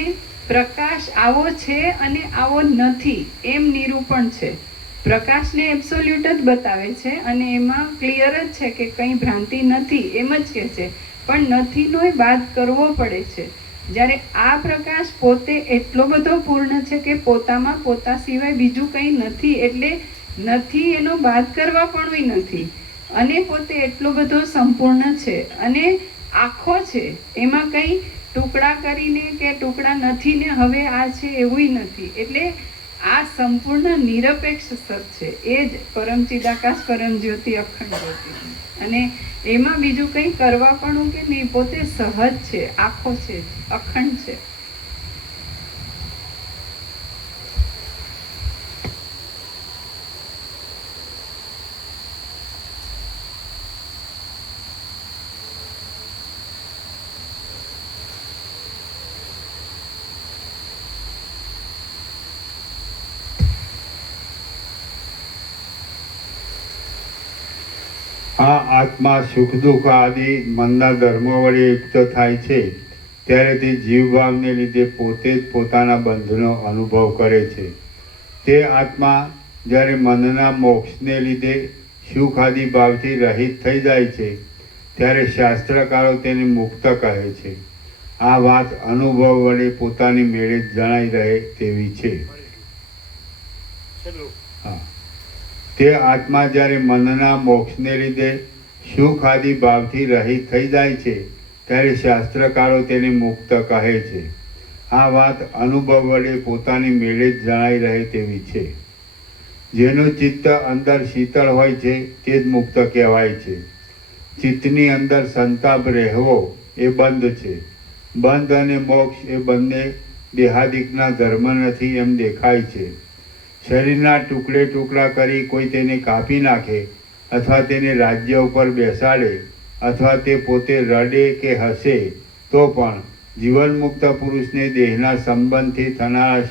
પ્રકાશ આવો છે અને આવો નથી એમ નિરૂપણ છે. પ્રકાશને એબ્સોલ્યુટ જ બતાવે છે અને એમાં ક્લિયર જ છે કે કંઈ ભ્રાંતિ નથી એમ જ કહે છે, પણ નથીનો બાદ કરવો પડે છે. જ્યારે આ પ્રકાશ પોતે એટલો બધો પૂર્ણ છે કે પોતામાં પોતા સિવાય બીજું કંઈ નથી, એટલે નથી એનો બાદ કરવા પણ નથી અને પોતે એટલો બધો સંપૂર્ણ છે અને આખો છે. એમાં કંઈ ટુકડા કરીને કે ટુકડા નથી ને હવે આ છે એવું નથી. એટલે આ સંપૂર્ણ નિરપેક્ષ સત છે, એ જ પરમ ચિદાકાશ પરમ જ્યોતિ અખંડ જ્યોતિ. અને એમાં બીજું કંઈ કરવા પણ કે નહીં, પોતે સહજ છે, આખો છે, અખંડ છે. આ આત્મા સુખ દુઃખ આદિ મનના ધર્મો વડે યુક્ત થાય છે ત્યારે તે જીવભાવને લીધે પોતે જ પોતાના બંધનો અનુભવ કરે છે. તે આત્મા જ્યારે મનના મોક્ષને લીધે સુખ આદિ ભાવથી રહિત થઈ જાય છે ત્યારે શાસ્ત્રકારો તેને મુક્ત કહે છે. આ વાત અનુભવ વડે પોતાની મેળે જ જણાઈ રહે તેવી છે. હા, તે આત્મા જ્યારે મનના મોક્ષને લીધે સુખ આદિ ભાવથી રહિત થઈ જાય છે ત્યારે શાસ્ત્રકારો તેને મુક્ત કહે છે. આ વાત અનુભવ વડે પોતાની મેળે જ જણાઈ રહે તેવી છે. જેનું ચિત્ત અંદર શીતળ હોય છે તે જ મુક્ત કહેવાય છે. ચિત્તની અંદર સંતાપ રહેવો એ બંધ છે. બંધ અને મોક્ષ એ બંને દેહાદિકના ધર્મ નથી એમ દેખાય છે. શરીરના ટુકડે ટુકડા કરી કોઈ તેને કાપી નાખે અથવા તેને રાજ્ય ઉપર બેસાડે અથવા તે પોતે રડે કે હસે તો પણ જીવન મુક્ત પુરુષને દેહના સંબંધથી થનારા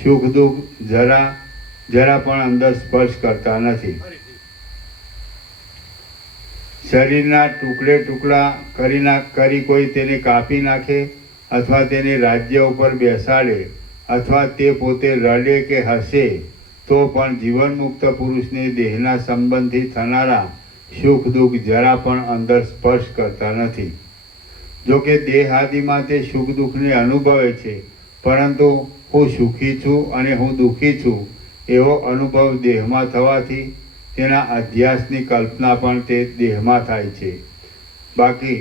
સુખ દુઃખ જરા પણ અંદર સ્પર્શ કરતા નથી. શરીરના ટુકડે ટુકડા કરી કોઈ તેને કાપી નાખે અથવા તેને રાજ્ય ઉપર બેસાડે અથવા તે પોતે રડે કે હસે તો પણ જીવન મુક્ત પુરુષને દેહના સંબંધથી થનારા સુખ દુઃખ જરા પણ અંદર સ્પર્શ કરતા નથી. જો કે દેહ આદિમાં તે સુખ દુઃખને અનુભવે છે, પરંતુ હું સુખી છું અને હું દુઃખી છું એવો અનુભવ દેહમાં થવાથી તેના અધ્યાસની કલ્પના પણ તે દેહમાં થાય છે. બાકી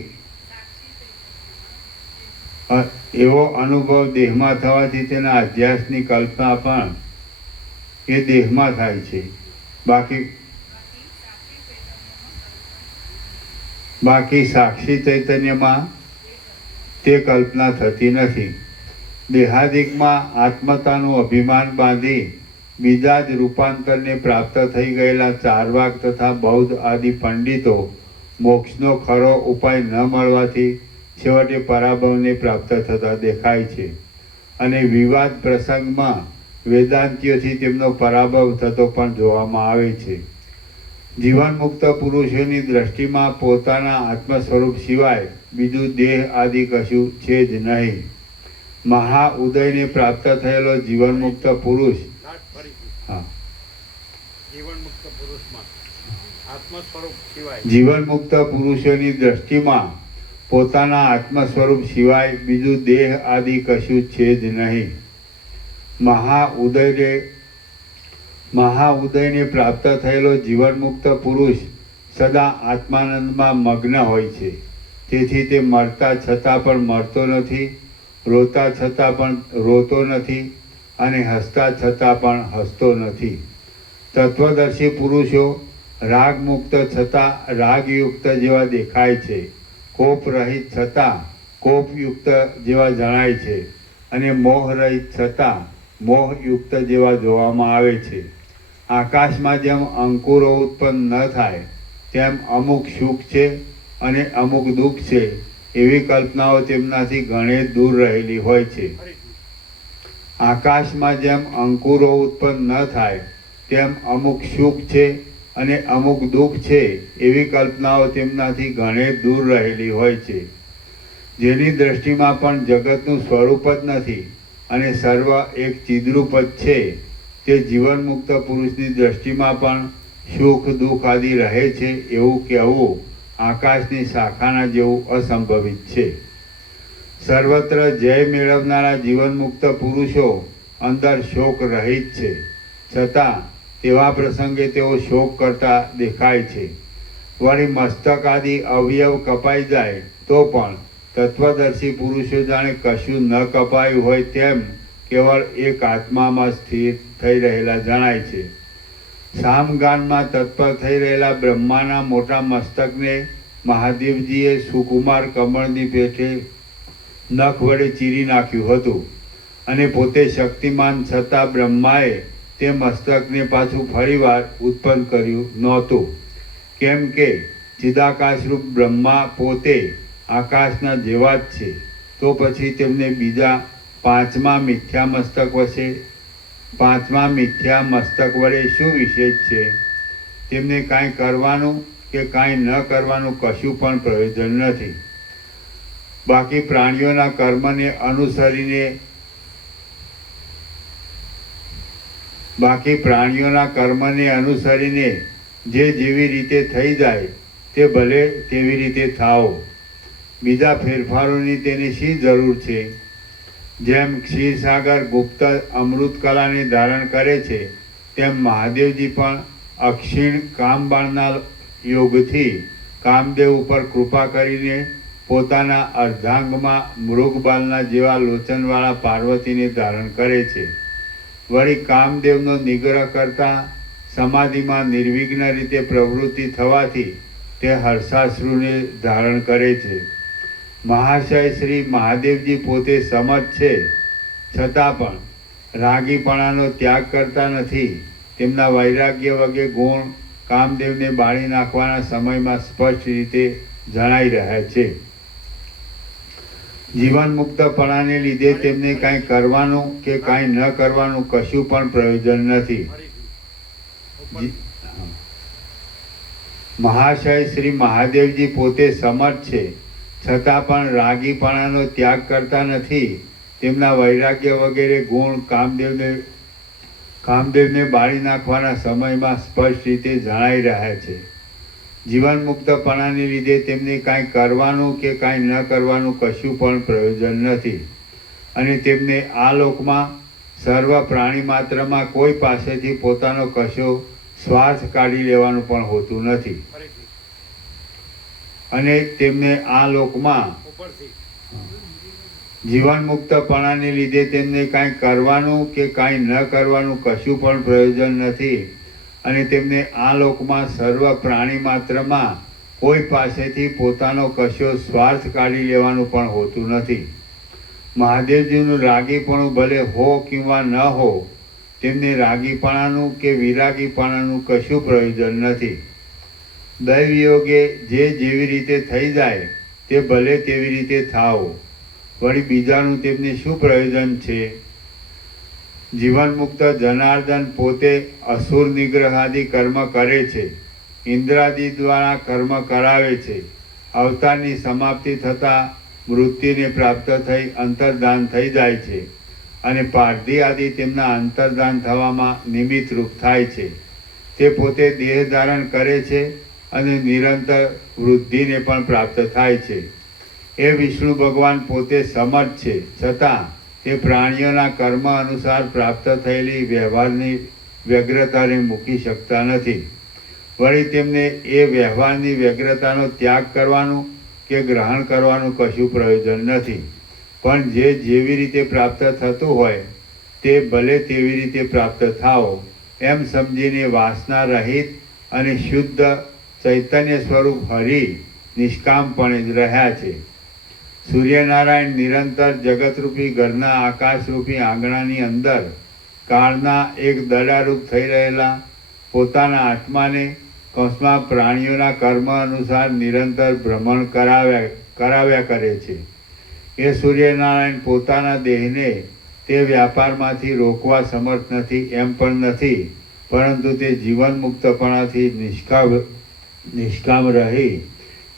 એવો અનુભવ દેહમાં થવાથી તેના અધ્યાસની કલ્પના પણ એ દેહમાં થાય છે. બાકી સાક્ષી ચૈતન્યમાં તે કલ્પના થતી નથી. દેહાદિકમાં આત્મતાનું અભિમાન બાંધી બીજા જ રૂપાંતરને પ્રાપ્ત થઈ ગયેલા ચારવાક તથા બૌદ્ધ આદિ પંડિતો મોક્ષનો ખરો ઉપાય ન મળવાથી છેવટે પરાભવને પ્રાપ્ત થતા દેખાય છે અને વિવાદ પ્રસંગમાં વેદાંતિઓથી તેમનો પરાભવ થતો પણ જોવામાં આવે છે. જીવનમુક્ત પુરુષોની દ્રષ્ટિમાં પોતાના આત્મ સ્વરૂપ સિવાય બીજું દેહ આદિ કશું છે જ નહીં. મહાઉદયને પ્રાપ્ત થયેલો જીવનમુક્ત પુરુષ હા જીવનમુક્ત પુરુષમાં આત્મ સ્વરૂપ સિવાય જીવનમુક્ત પુરુષોની દ્રષ્ટિમાં પોતાના આત્મ સ્વરૂપ સિવાય બીજું દેહ આદિ કશું છે જ નહીં. મહાઉદયને પ્રાપ્ત થયેલો જીવનમુક્ત પુરુષ સદા આત્માનંદમાં મગ્ન હોય છે. તેથી તે મરતા છતાં પણ મરતો નથી, રોતા છતાં પણ રોતો નથી અને હસતા છતાં પણ હસતો નથી. તત્વદર્શી પુરુષો રાગમુક્ત છતાં રાગયુક્ત જેવા દેખાય છે, કોપ રહિત છતાં કોપયુક્ત જેવા જણાય છે અને મોહ રહિત છતાં મોહયુક્ત જેવા જોવામાં આવે છે. આકાશમાં જેમ અંકુરો ઉત્પન્ન ન થાય તેમ અમુક સુખ છે અને અમુક દુઃખ છે એવી કલ્પનાઓ તેમનાથી ઘણે દૂર રહેલી હોય છે. આકાશમાં જેમ અંકુરો ઉત્પન્ન ન થાય તેમ અમુક સુખ છે અને અમુક દુઃખ છે એવી કલ્પનાઓ તેમનાથી ઘણે દૂર રહેલી હોય છે. જેની દ્રષ્ટિમાં પણ જગતનું સ્વરૂપ જ નથી અને સર્વ એક ચિદ્રૂપ જ છે, તે જીવનમુક્ત પુરુષની દ્રષ્ટિમાં પણ સુખ દુઃખ આદિ રહે છે એવું કહેવું આકાશની શાખાના જેવું અસંભવિત છે. સર્વત્ર જય મેળવનારા જીવનમુક્ત પુરુષો અંદર શોક રહિત છે, છતાં તેવા પ્રસંગે તેઓ શોક કરતા દેખાય છે. વળી મસ્તક આદિ અવયવ કપાઈ જાય તો પણ તત્વદર્શી પુરુષો જાણે કશું ન કપાયું હોય તેમ કેવળ એક આત્મામાં સ્થિર થઈ રહેલા જણાય છે. સામગાનમાં તત્પર થઈ રહેલા બ્રહ્માના મોટા મસ્તકને મહાદેવજીએ સુકુમાર કમળની પેઠે નખ વડે ચીરી નાખ્યું હતું અને પોતે શક્તિમાન છતાં બ્રહ્માએ તે મસ્તકને પાછું ફરીવાર ઉત્પન્ન કર્યું નહોતું. કેમ કે ચિદાકાશરૂપ બ્રહ્મા પોતે આકાશના જેવા જ છે, તો પછી તેમને બીજા પાંચમા મિથ્યા મસ્તક વડે શું વિશેષ છે? તેમને કાંઈ કરવાનું કે કાંઈ ન કરવાનું કશું પણ પ્રયોજન નથી. બાકી પ્રાણીઓના કર્મને અનુસરીને જે જેવી રીતે થઈ જાય તે ભલે તેવી રીતે થાઓ. બીજા ફેરફારોની તેની શી જરૂર છે? જેમ ક્ષીરસાગર ગુપ્ત અમૃત કલાને ધારણ કરે છે તેમ મહાદેવજી પણ અક્ષીણ કામબાણના યોગથી કામદેવ ઉપર કૃપા કરીને પોતાના અર્ધાંગમાં મૃગબાલના જેવા લોચનવાળા પાર્વતીને ધારણ કરે છે. વળી કામદેવનો નિગ્રહ કરતા સમાધિમાં નિર્વિઘ્ન રીતે પ્રવૃત્તિ થવાથી તે હર્ષાશ્રુને ધારણ કરે છે. મહાશય શ્રી મહાદેવજી પોતે સમર્થ છે, છતાં પણ રાગીપણાનો ત્યાગ કરતા નથી. તેમના વૈરાગ્ય વગેરે ગુણ કામદેવને બાળી નાખવાના સમયમાં સ્પષ્ટ રીતે જણાઈ રહ્યા છે. જીવનમુક્તપણાને લીધે તેમને કાંઈ કરવાનું કે કાંઈ ન કરવાનું કશું પણ પ્રયોજન નથી. મહાશય શ્રી મહાદેવજી પોતે સમર્થ છે, છતાં પણ રાગીપણાનો ત્યાગ કરતા નથી. તેમના વૈરાગ્ય વગેરે ગુણ કામદેવને બાળી નાખવાના સમયમાં સ્પષ્ટ રીતે જણાઈ રહ્યા છે. જીવનમુક્તપણાને લીધે તેમને કાંઈ કરવાનું કે કાંઈ ન કરવાનું કશું પણ પ્રયોજન નથી અને તેમને આ લોકમાં સર્વ પ્રાણી માત્રમાં કોઈ પાસેથી પોતાનો કશો સ્વાર્થ કાઢી લેવાનું પણ હોતું નથી અને તેમને આ લોકમાં જીવનમુક્તપણાને લીધે તેમને કાંઈ કરવાનું કે કાંઈ ન કરવાનું કશું પણ પ્રયોજન નથી અને તેમને આ લોકમાં સર્વ પ્રાણી માત્રમાં કોઈ પાસેથી પોતાનો કશો સ્વાર્થ કાઢી લેવાનું પણ હોતું નથી. મહાદેવજીનું રાગીપણું ભલે હો કિંવા ન હો, તેમને રાગીપણાનું કે વિરાગીપણાનું કશું પ્રયોજન નથી. દૈવયોગે જે જેવી રીતે થઈ જાય તે ભલે તેવી રીતે થાઓ. વળી બીજાનું તેમને શું પ્રયોજન છે? જીવનમુક્ત જનાર્દન પોતે અસુર નિગ્રહાદિ કર્મ કરે છે, ઇન્દ્રાદિ દ્વારા કર્મ કરાવે છે. અવતારની સમાપ્તિ થતાં મૃત્યુને પ્રાપ્ત થઈ અંતર્ધાન થઈ જાય છે અને પારધી આદિ તેમના અંતર્ધાન થવામાં નિમિત્તરૂપ થાય છે. તે પોતે દેહ ધારણ કરે છે અને નિરંતર વૃદ્ધિને પણ પ્રાપ્ત થાય છે. એ વિષ્ણુ ભગવાન પોતે સમર્થ છે, છતાં તે પ્રાણીઓના કર્મ અનુસાર પ્રાપ્ત થયેલી વ્યવહારની વ્યગ્રતાને મૂકી શકતા નથી. વળી તેમને એ વ્યવહારની વ્યગ્રતાનો ત્યાગ કરવાનું કે ગ્રહણ કરવાનું કશું પ્રયોજન નથી. પણ જે જેવી રીતે પ્રાપ્ત થતું હોય તે ભલે તેવી રીતે પ્રાપ્ત થાઓ એમ સમજીને વાસના રહિત અને શુદ્ધ ચૈતન્ય સ્વરૂપ હરિ નિષ્કામપણે જ રહ્યા છે. સૂર્યનારાયણ નિરંતર જગતરૂપી ઘરના આકાશરૂપી આંગણાની અંદર કાળના એક દડારૂપ થઈ રહેલા પોતાના આત્માને કૌંસમાં પ્રાણીઓના કર્મ અનુસાર નિરંતર ભ્રમણ કરાવ્યા કરે છે. એ સૂર્યનારાયણ પોતાના દેહને તે વ્યાપારમાંથી રોકવા સમર્થ નથી એમ પણ નથી, પરંતુ તે જીવન મુક્તપણાથી નિષ્કામ રહી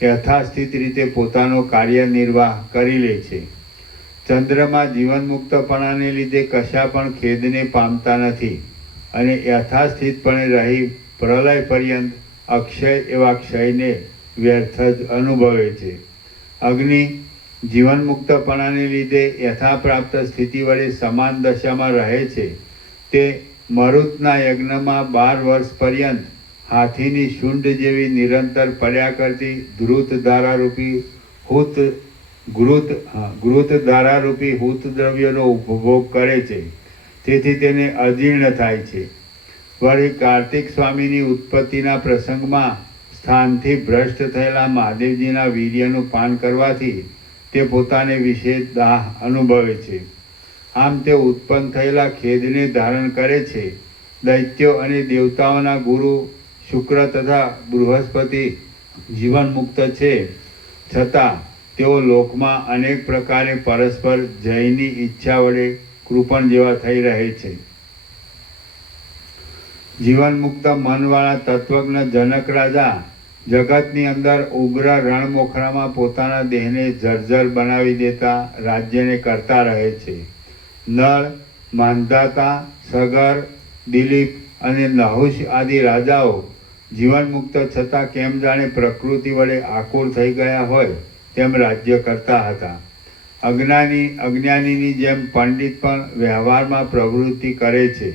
યથાસ્થિત રીતે પોતાનો કાર્યનિર્વાહ કરી લે છે. ચંદ્રમાં જીવન મુક્તપણાને લીધે કશા પણ ખેદને પામતા નથી અને યથાસ્થિતપણે રહી પ્રલય પર્યંત અક્ષય એવા ક્ષયને વ્યર્થ જ અનુભવે છે. અગ્નિ જીવન મુક્તપણાને લીધે યથાપ્રાપ્ત સ્થિતિ વડે સમાન દશામાં રહે છે. તે મરુતના યજ્ઞમાં 12 વર્ષ પર્યંત હાથીની શુંડ જેવી નિરંતર પડ્યા કરતી ઘૃત ધારારૂપી હૂત દ્રવ્યનો ઉપભોગ કરે છે. તેથી તેને અજીર્ણ થાય છે. વળી કાર્તિક સ્વામીની ઉત્પત્તિના પ્રસંગમાં સ્થાનથી ભ્રષ્ટ થયેલા મહાદેવજીના વીર્યનું પાન કરવાથી તે પોતાને વિશે દાહ અનુભવે છે. આમ તે ઉત્પન્ન થયેલા ખેદને ધારણ કરે છે. દૈત્યો અને દેવતાઓના ગુરુ શુક્ર તથા બૃહસ્પતિ જીવન મુક્ત છે, છતાં તેઓ લોકમાં અનેક પ્રકારે પરસ્પર જયની ઈચ્છા વડે કૃપણ જેવા થઈ રહે છે. જીવન મુક્ત મનવાળા તત્વજ્ઞ જનક રાજા જગતની અંદર ઉગ્ર રણમોખરામાં પોતાના દેહને જર્જર બનાવી દેતા રાજ્યને કરતા રહે છે. નળ, માંધાતા, સગર, દિલીપ અને નહુષ આદિ રાજાઓ જીવન મુક્ત છતાં કેમ જાણે પ્રકૃતિ વડે આકુળ થઈ ગયા હોય તેમ રાજ્ય કરતા હતા. અજ્ઞાનીની જેમ પંડિત પણ વ્યવહારમાં પ્રવૃત્તિ કરે છે.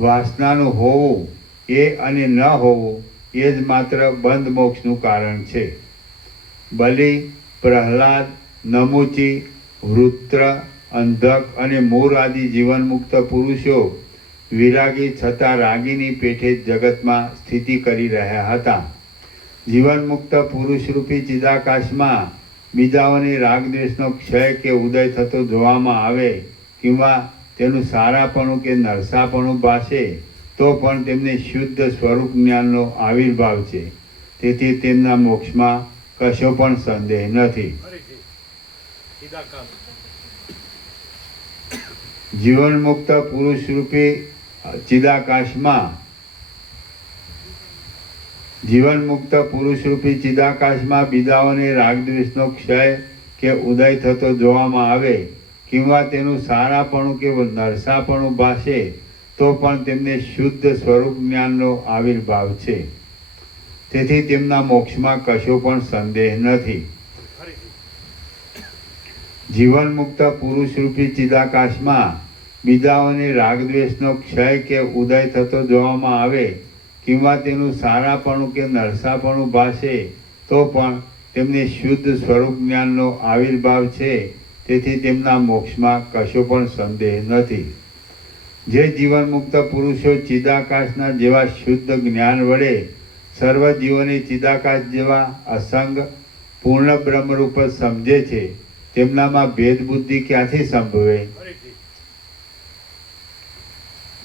વાસનાનું હોવું એ અને ન હોવું એ જ માત્ર બંધ મોક્ષનું કારણ છે. બલિ, પ્રહલાદ, નમુચી, વૃત્ર, અંધક અને મૂર આદિ જીવન મુક્ત પુરુષો વિરાગી છતાં રાગીની પેઠે જગતમાં સ્થિતિ કરી રહ્યા હતા. જીવન મુક્ત પુરુષરૂપી ચિદાકાશમાં બીજાઓની રાગદ્વેષનો ક્ષય કે ઉદય થતો જોવામાં આવે કિંવા તેનું સારાપણું કે નરસાપણું ભાસે તો પણ તેમને શુદ્ધ સ્વરૂપ જ્ઞાનનો આવિર્ભાવ છે. તેથી તેમના મોક્ષમાં કશો પણ સંદેહ નથી. જીવન મુક્ત પુરુષરૂપી ચિદાકાશમાં બીજાઓને રાગદ્વેષનો ક્ષય કે ઉદય થતો જોવામાં આવે કિંવા તેનું સારાપણું કે નરસાપણું ભાસે તો પણ તેમને શુદ્ધ સ્વરૂપ જ્ઞાનનો આવિર્ભાવ છે. તેથી તેમના મોક્ષમાં કશો પણ સંદેહ નથી. જીવન મુક્ત પુરુષરૂપી ચિદાકાશમાં બીજાઓને રાગદ્વેષનો ક્ષય કે ઉદય થતો જોવામાં આવે કિંવા તેનું સારાપણું કે નરસાપણું ભાસે તો પણ તેમને શુદ્ધ સ્વરૂપ જ્ઞાનનો આવિર્ભાવ છે. તેથી તેમના મોક્ષમાં કશો પણ સંદેહ નથી. જે જીવન મુક્ત પુરુષો ચિદાકાશના જેવા શુદ્ધ જ્ઞાન વડે સર્વ જીવોને ચિદાકાશ જેવા અસંગ પૂર્ણ બ્રહ્મરૂપ સમજે છે તેમનામાં ભેદ બુદ્ધિ ક્યાંથી સંભવે?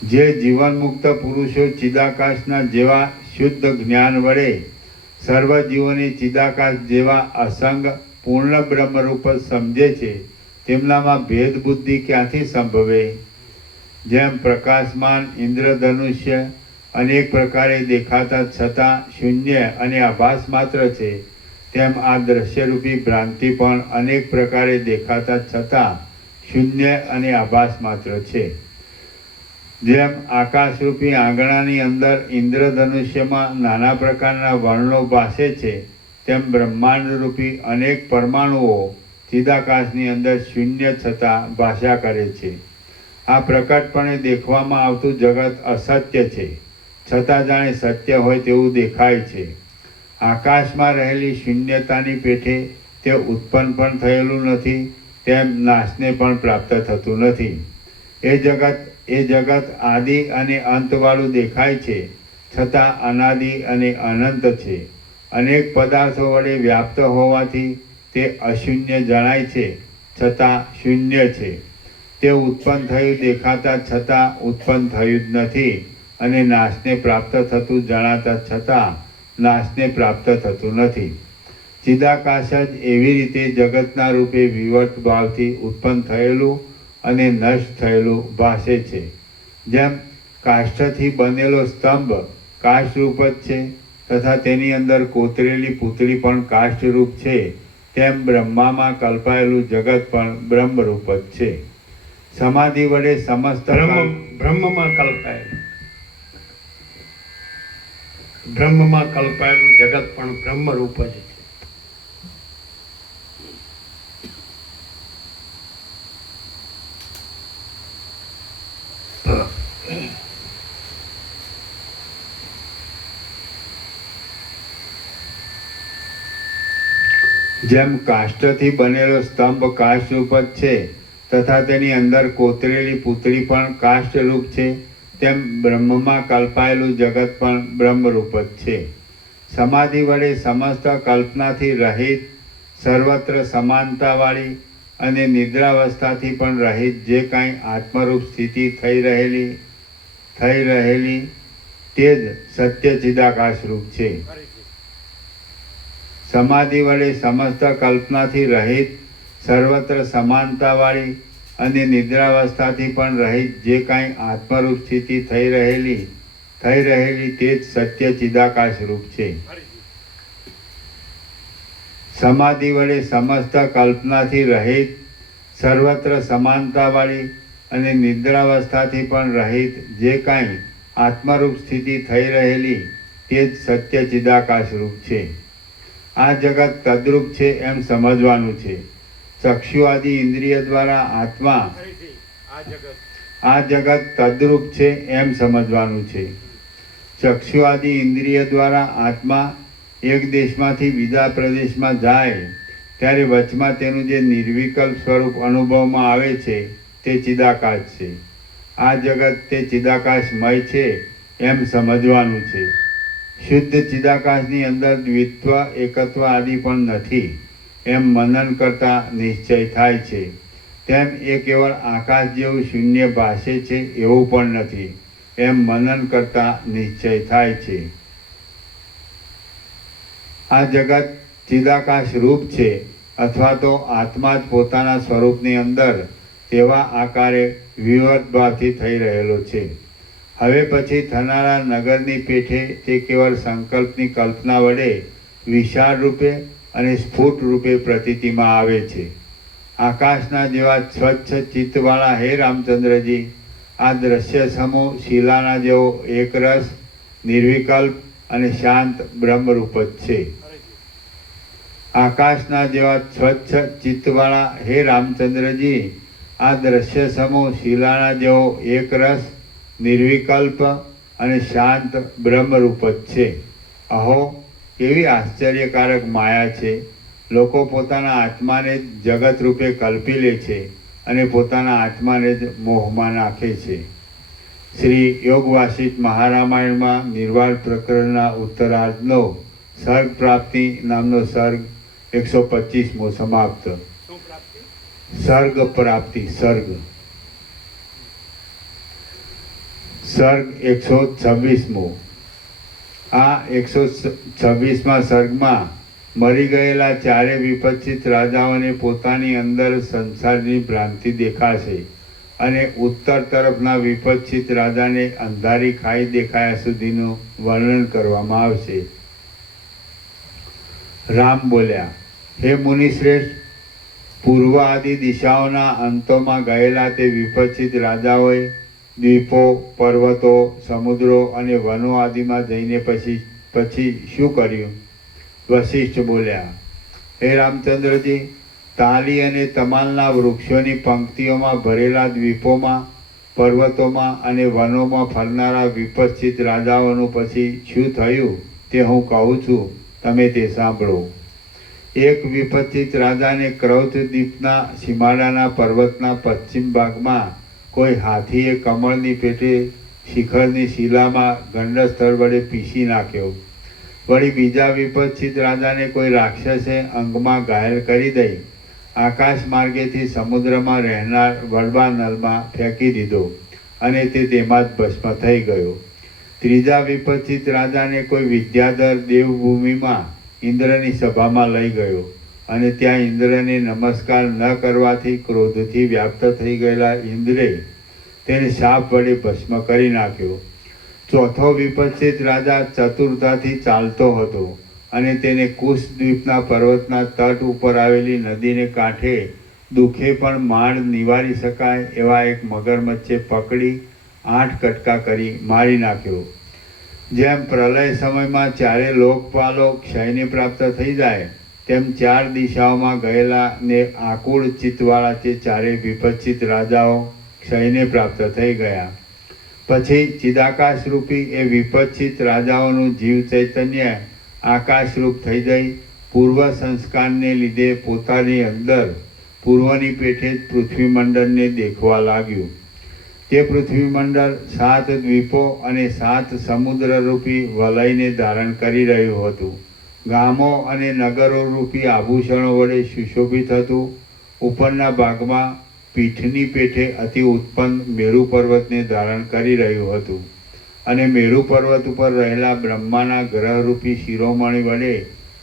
જે જીવન મુક્ત પુરુષો ચિદાકાશના જેવા શુદ્ધ જ્ઞાન વડે સર્વ જીવોને ચિદાકાશ જેવા અસંગ પૂર્ણ બ્રહ્મરૂપ જ સમજે છે તેમનામાં ભેદ બુદ્ધિ ક્યાંથી સંભવે? જેમ પ્રકાશમાન ઇન્દ્રધનુષ્ય અનેક પ્રકારે દેખાતા છતાં શૂન્ય અને આભાસ માત્ર છે, તેમ આ દ્રશ્યરૂપી ભ્રાંતિ પણ અનેક પ્રકારે દેખાતા છતાં શૂન્ય અને આભાસ માત્ર છે. જેમ આકાશરૂપી આંગણાની અંદર ઇન્દ્રધનુષ્યમાં નાના પ્રકારના વર્ણો ભાસે છે, તેમ બ્રહ્માંડરૂપી અનેક પરમાણુઓ ચિદાકાશની અંદર શૂન્ય છતાં ભાષા કરે છે. આ પ્રકટપણે દેખવામાં આવતું જગત અસત્ય છે, છતાં જાણે સત્ય હોય તેવું દેખાય છે. આકાશમાં રહેલી શૂન્યતાની પેઠે તે ઉત્પન્ન પણ થયેલું નથી, તેમ નાશને પણ પ્રાપ્ત થતું નથી. એ જગત આદિ અને અંતવાળું દેખાય છે, છતાં અનાદિ અને અનંત છે. અનેક પદાર્થો વડે વ્યાપ્ત હોવાથી તે અશૂન્ય જણાય છે, છતાં શૂન્ય છે. તે ઉત્પન્ન થયું દેખાતા છતાં ઉત્પન્ન થયું જ નથી, અને નાશને પ્રાપ્ત થતું જણાતા છતાં નાશને પ્રાપ્ત થતું નથી. ચિદાકાશ જ એવી રીતે જગતના રૂપે વિવર્ત ભાવથી ઉત્પન્ન થયેલું અને નષ્ટ થયેલું ભાસે છે. જેમ કાષ્ઠથી બનેલો સ્તંભ કાષ્ઠરૂપ જ છે, તથા તેની અંદર કોતરેલી પૂતળી પણ કાષ્ઠરૂપ છે, તેમ બ્રહ્મામાં કલ્પાયેલું જગત પણ બ્રહ્મરૂપ જ છે. સમાધિ વડે સમસ્ત બ્રહ્મમાં કલ્પાયેલું જગત પણ બ્રહ્મરૂપ જ છે. જેમ કાષ્ઠથી બનેલો સ્તંભ કાષ્ઠરૂપ જ છે, તથા તેની અંદર કોતરેલી પૂતળી પણ કાષ્ઠરૂપ છે, તેમ બ્રહ્મમાં કલ્પાયેલું જગત પણ બ્રહ્મરૂપ જ છે. સમાધિ વડે સમસ્ત કલ્પનાથી રહિત, સર્વત્ર સમાનતાવાળી અને નિદ્રાવસ્થાથી પણ રહિત જે કાંઈ આત્મરૂપ સ્થિતિ થઈ રહેલી તે જ સત્ય ચિદાકાશરૂપ છે. સમાધિ વડે સમસ્ત કલ્પનાથી રહિત, સર્વત્ર સમાનતાવાળી અને નિદ્રાવસ્થાથી પણ રહિત જે કાંઈ આત્મરૂપ સ્થિતિ થઈ રહેલી તે જ સત્ય ચિદાકાશરૂપ છે. સમાધિ વડે સમસ્ત કલ્પનાથી રહિત, સર્વત્ર સમાનતાવાળી અને નિદ્રાવસ્થાથી પણ રહિત જે કાંઈ આત્મરૂપ સ્થિતિ થઈ રહેલી તે જ સત્ય ચિદાકાશરૂપ છે. આ જગત તદ્રૂપ છે એમ સમજવાનું છે. ચક્ષુ આદિ ઇન્દ્રિય દ્વારા આત્મા આ જગત તદ્રૂપ છે એમ સમજવાનું છે. ચક્ષુ આદિ ઇન્દ્રિય દ્વારા આત્મા એક દેશમાંથી બીજા પ્રદેશમાં જાય ત્યારે વચમાં તેનું જે નિર્વિકલ્પ સ્વરૂપ અનુભવમાં આવે છે તે ચિદાકાશ છે. આ જગત તે ચિદાકાશમય છે એમ સમજવાનું છે. શુદ્ધ ચિદાકાશની અંદર દ્વિત્વ એકત્વ આદિ પણ નથી એમ મનન કરતા નિશ્ચય થાય છે. તેમ એ કેવળ આકાશ જેવું શૂન્ય ભાસે છે એવું પણ નથી એમ મનન કરતા નિશ્ચય થાય છે. આ જગત ચિદાકાશ રૂપ છે, અથવા તો આત્મા જ પોતાના સ્વરૂપની અંદર તેવા આકારે વિવર્ત ભાવથી થઈ રહેલો છે. હવે પછી થનારા નગરની પેઠે તે કેવળ સંકલ્પની કલ્પના વડે વિશાળ રૂપે અને સ્ફુટ રૂપે પ્રતીતિમાં આવે છે. આકાશના જેવા સ્વચ્છ ચિત્તવાળા હે રામચંદ્રજી, આ દ્રશ્ય સમૂહ શિલાના જેવો એકરસ, નિર્વિકલ્પ અને શાંત બ્રહ્મરૂપ જ છે. આકાશના જેવા સ્વચ્છ ચિત્તવાળા હે રામચંદ્રજી, આ દ્રશ્ય સમૂહ શિલાના જેવો એકરસ, નિર્વિકલ્પ અને શાંત બ્રહ્મરૂપ જ છે. અહો, કેવી આશ્ચર્યકારક માયા છે! લોકો પોતાના આત્માને જ જગત રૂપે કલ્પી લે છે અને પોતાના આત્માને જ મોહમાં નાખે છે. શ્રી યોગ વાસિષ્ઠ મહારામાયણમાં નિર્વાણ પ્રકરણના ઉત્તરાર્ધનો સર્ગ પ્રાપ્તિ નામનો સર્ગ 125મો સમાપ્ત. સર્ગ પ્રાપ્તિ સર્ગ 126મો. આ 126મા સર્ગમાં મરી ગયેલા ચારે વિપચ્છિત રાજાઓને પોતાની અંદર સંસારની ભ્રાંતિ દેખાશે અને ઉત્તર તરફના વિપચ્છિત રાજાને અંધારી ખાઈ દેખાયા સુધીનું વર્ણન કરવામાં આવશે. રામ બોલ્યા, હે મુનિશ્રેષ્ઠ, પૂર્વ આદિ દિશાઓના અંતોમાં ગયેલા તે વિપચ્છિત રાજાઓએ દ્વીપો, પર્વતો, સમુદ્રો અને વનો આદિમાં જઈને પછી શું કર્યું? વશિષ્ઠ બોલ્યા, હે રામચંદ્રજી, તાલી અને તમાલના વૃક્ષોની પંક્તિઓમાં ભરેલા દ્વીપોમાં, પર્વતોમાં અને વનોમાં ફરનારા વિપચ્છિત રાજાઓનું પછી શું થયું તે હું કહું છું, તમે તે સાંભળો. એક વિપચ્છિત રાજાને ક્રૌચ દ્વીપના સીમાડાના પર્વતના પશ્ચિમ ભાગમાં કોઈ હાથીએ કમળની પેટે શિખરની શિલામાં ગંડસ્થળ વડે પીસી નાખ્યો. વળી બીજા વિપચ્છિત રાજાને કોઈ રાક્ષસે અંગમાં ઘાયલ કરી દઈ આકાશ માર્ગેથી સમુદ્રમાં રહેનાર વડવા નળમાં ફેંકી દીધો અને તે તેમાં જ ભસ્મ થઈ ગયો. ત્રીજા વિપચ્છિત રાજાને કોઈ વિદ્યાધર દેવભૂમિમાં ઇન્દ્રની સભામાં લઈ ગયો અને ત્યાં ઇન્દ્રને નમસ્કાર ન કરવાથી ક્રોધથી વ્યાપ્ત થઈ ગયેલા ઇન્દ્રે તેને શાપ વડે ભસ્મ કરી નાખ્યો. ચોથો વિપચ્છિત રાજા ચતુરતાથી ચાલતો હતો અને તેને કુશ દ્વીપના પર્વતના તટ ઉપર આવેલી નદીને કાંઠે દુઃખે પણ માંડ નિવારી શકાય એવા એક મગરમચ્છે પકડી 8 કટકા કરી મારી નાખ્યો. જેમ પ્રલય સમયમાં ચારે લોકપાલો ક્ષયને પ્રાપ્ત થઈ જાય તેમ 4 દિશાઓમાં ગયેલા ને આકુળ ચિત્તવાળા તે ચારે વિપચ્છિત રાજાઓ ક્ષયને પ્રાપ્ત થઈ ગયા. પછી ચિદાકાશરૂપી એ વિપચ્છિત રાજાઓનું જીવ ચૈતન્ય આકાશરૂપ થઈ જઈ પૂર્વ સંસ્કારને લીધે પોતાની અંદર પૂર્વની પેઠે જ પૃથ્વીમંડળને દેખવા લાગ્યું. તે પૃથ્વીમંડળ 7 દ્વીપો અને 7 સમુદ્રરૂપી વલયને ધારણ કરી રહ્યું હતું. ગામો અને નગરો રૂપી આભૂષણો વડે સુશોભિત હતું. ઉપરના ભાગમાં પીઠની પેઠે અતિ ઉત્પન્ન મેરુ પર્વતને ધારણ કરી રહ્યું હતું અને મેરુ પર્વત ઉપર રહેલા બ્રહ્માના ગ્રહરૂપી શિરોમણી વડે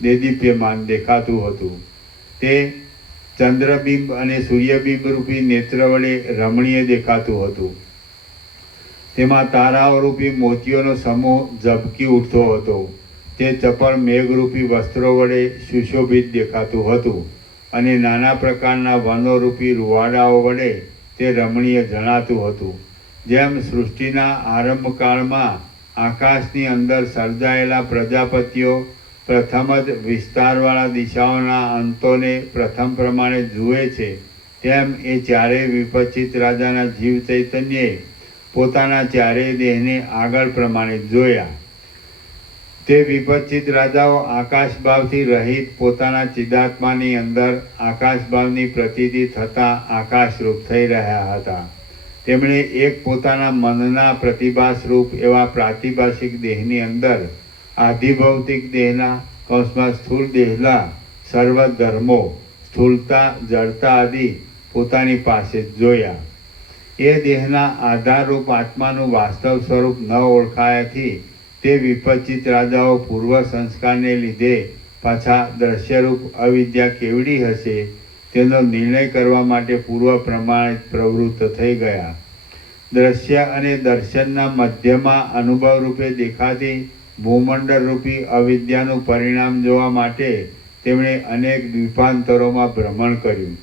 દેદીપ્યમાન દેખાતું હતું. તે ચંદ્રબિંબ અને સૂર્યબિંબ રૂપી નેત્ર વડે રમણીય દેખાતું હતું. તેમાં તારાઓ રૂપી મોતીઓનો સમૂહ ઝબકી ઉઠતો હતો. તે ચપળ મેઘરૂપી વસ્ત્રો વડે સુશોભિત દેખાતું હતું અને નાના પ્રકારના વનોરૂપી રૂવાડાઓ વડે તે રમણીય જણાતું હતું. જેમ સૃષ્ટિના આરંભકાળમાં આકાશની અંદર સર્જાયેલા પ્રજાપતિઓ પ્રથમ જ વિસ્તારવાળા દિશાઓના અંતોને પ્રથમ પ્રમાણે જુએ છે, તેમ એ ચારેય વિપચ્છિત રાજાના જીવ ચૈતન્યે પોતાના ચારેય દેહને આગળ પ્રમાણે જોયા. તે વિપચ્છિત રાજાઓ આકાશભાવથી રહિત પોતાના ચિદાત્માની અંદર આકાશભાવની પ્રતીતિ થતાં આકાશરૂપ થઈ રહ્યા હતા. તેમણે એક પોતાના મનના પ્રતિભાસરૂપ એવા પ્રાતિભાષિક દેહની અંદર આધિભૌતિક દેહના કૌંસમાં સ્થૂળ દેહલા સર્વ ધર્મો, સ્થૂળતા, જડતા આદિ પોતાની પાસે જ જોયા. એ દેહના આધારરૂપ આત્માનું વાસ્તવ સ્વરૂપ ન ઓળખાયાથી તે વિપચ્છિત રાજાઓ પૂર્વ સંસ્કારને લીધે પાછા દ્રશ્યરૂપ અવિદ્યા કેવડી હશે તેનો નિર્ણય કરવા માટે પૂર્વ પ્રમાણે પ્રવૃત્ત થઈ ગયા. દ્રશ્ય અને દર્શનના મધ્યમાં અનુભવ રૂપે દેખાતી ભૂમંડળ રૂપી અવિદ્યાનું પરિણામ જોવા માટે તેમણે અનેક દ્વીપાંતરોમાં ભ્રમણ કર્યું.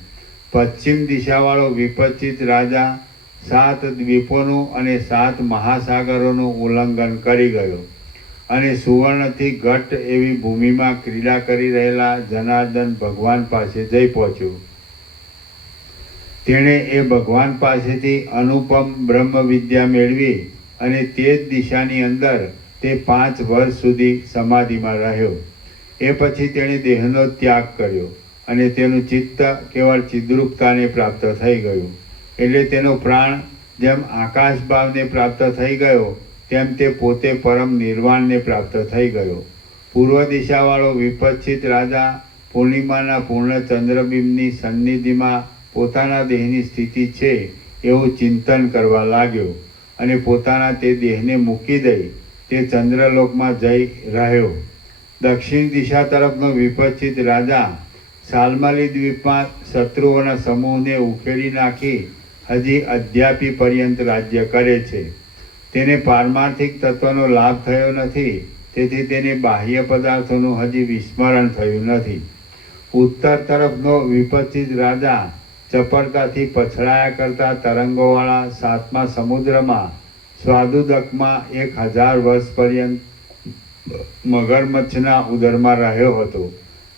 પશ્ચિમ દિશાવાળો વિપચ્છિત રાજા 7 દ્વીપોનું અને 7 મહાસાગરોનું ઉલ્લંઘન કરી ગયો અને સુવર્ણથી ઘટ એવી ભૂમિમાં ક્રીડા કરી રહેલા જનાર્દન ભગવાન પાસે જઈ પહોંચ્યો. તેણે એ ભગવાન પાસેથી અનુપમ બ્રહ્મ વિદ્યા મેળવી અને તે જ દિશાની અંદર તે 5 વર્ષ સુધી સમાધિમાં રહ્યો. એ પછી તેણે દેહનો ત્યાગ કર્યો અને તેનું ચિત્ત કેવળ ચિદ્રૂપતાને પ્રાપ્ત થઈ ગયું. એટલે તેનો પ્રાણ જેમ આકાશ ભાવને પ્રાપ્ત થઈ ગયો તેમ તે પોતે પરમ નિર્વાણને પ્રાપ્ત થઈ ગયો. પૂર્વ દિશાવાળો વિપચ્છિત રાજા પૂર્ણિમાના પૂર્ણ ચંદ્રબિંબની સન્નિધિમાં પોતાના દેહની સ્થિતિ છે એવું ચિંતન કરવા લાગ્યો અને પોતાના તે દેહને મૂકી દઈ તે ચંદ્રલોકમાં જઈ રહ્યો. દક્ષિણ દિશા તરફનો વિપશ્ચિત રાજા સાલમલી દ્વીપમાં શત્રુઓના સમૂહને ઉખેડી નાખી હજી અદ્યાપી પર્યંત રાજ્ય કરે છે. તેને પારમાર્થિક તત્વનો લાભ થયો નથી, તેથી તેને બાહ્ય પદાર્થોનું હજી વિસ્મરણ થયું નથી. ઉત્તર તરફનો વિપશ્ચિત રાજા ચપળતાથી પછડાયા કરતા તરંગોવાળા સાતમા સમુદ્રમાં સ્વાદુદકમાં 1000 વર્ષ પર્યંત મગરમચ્છના ઉદરમાં રહ્યો હતો.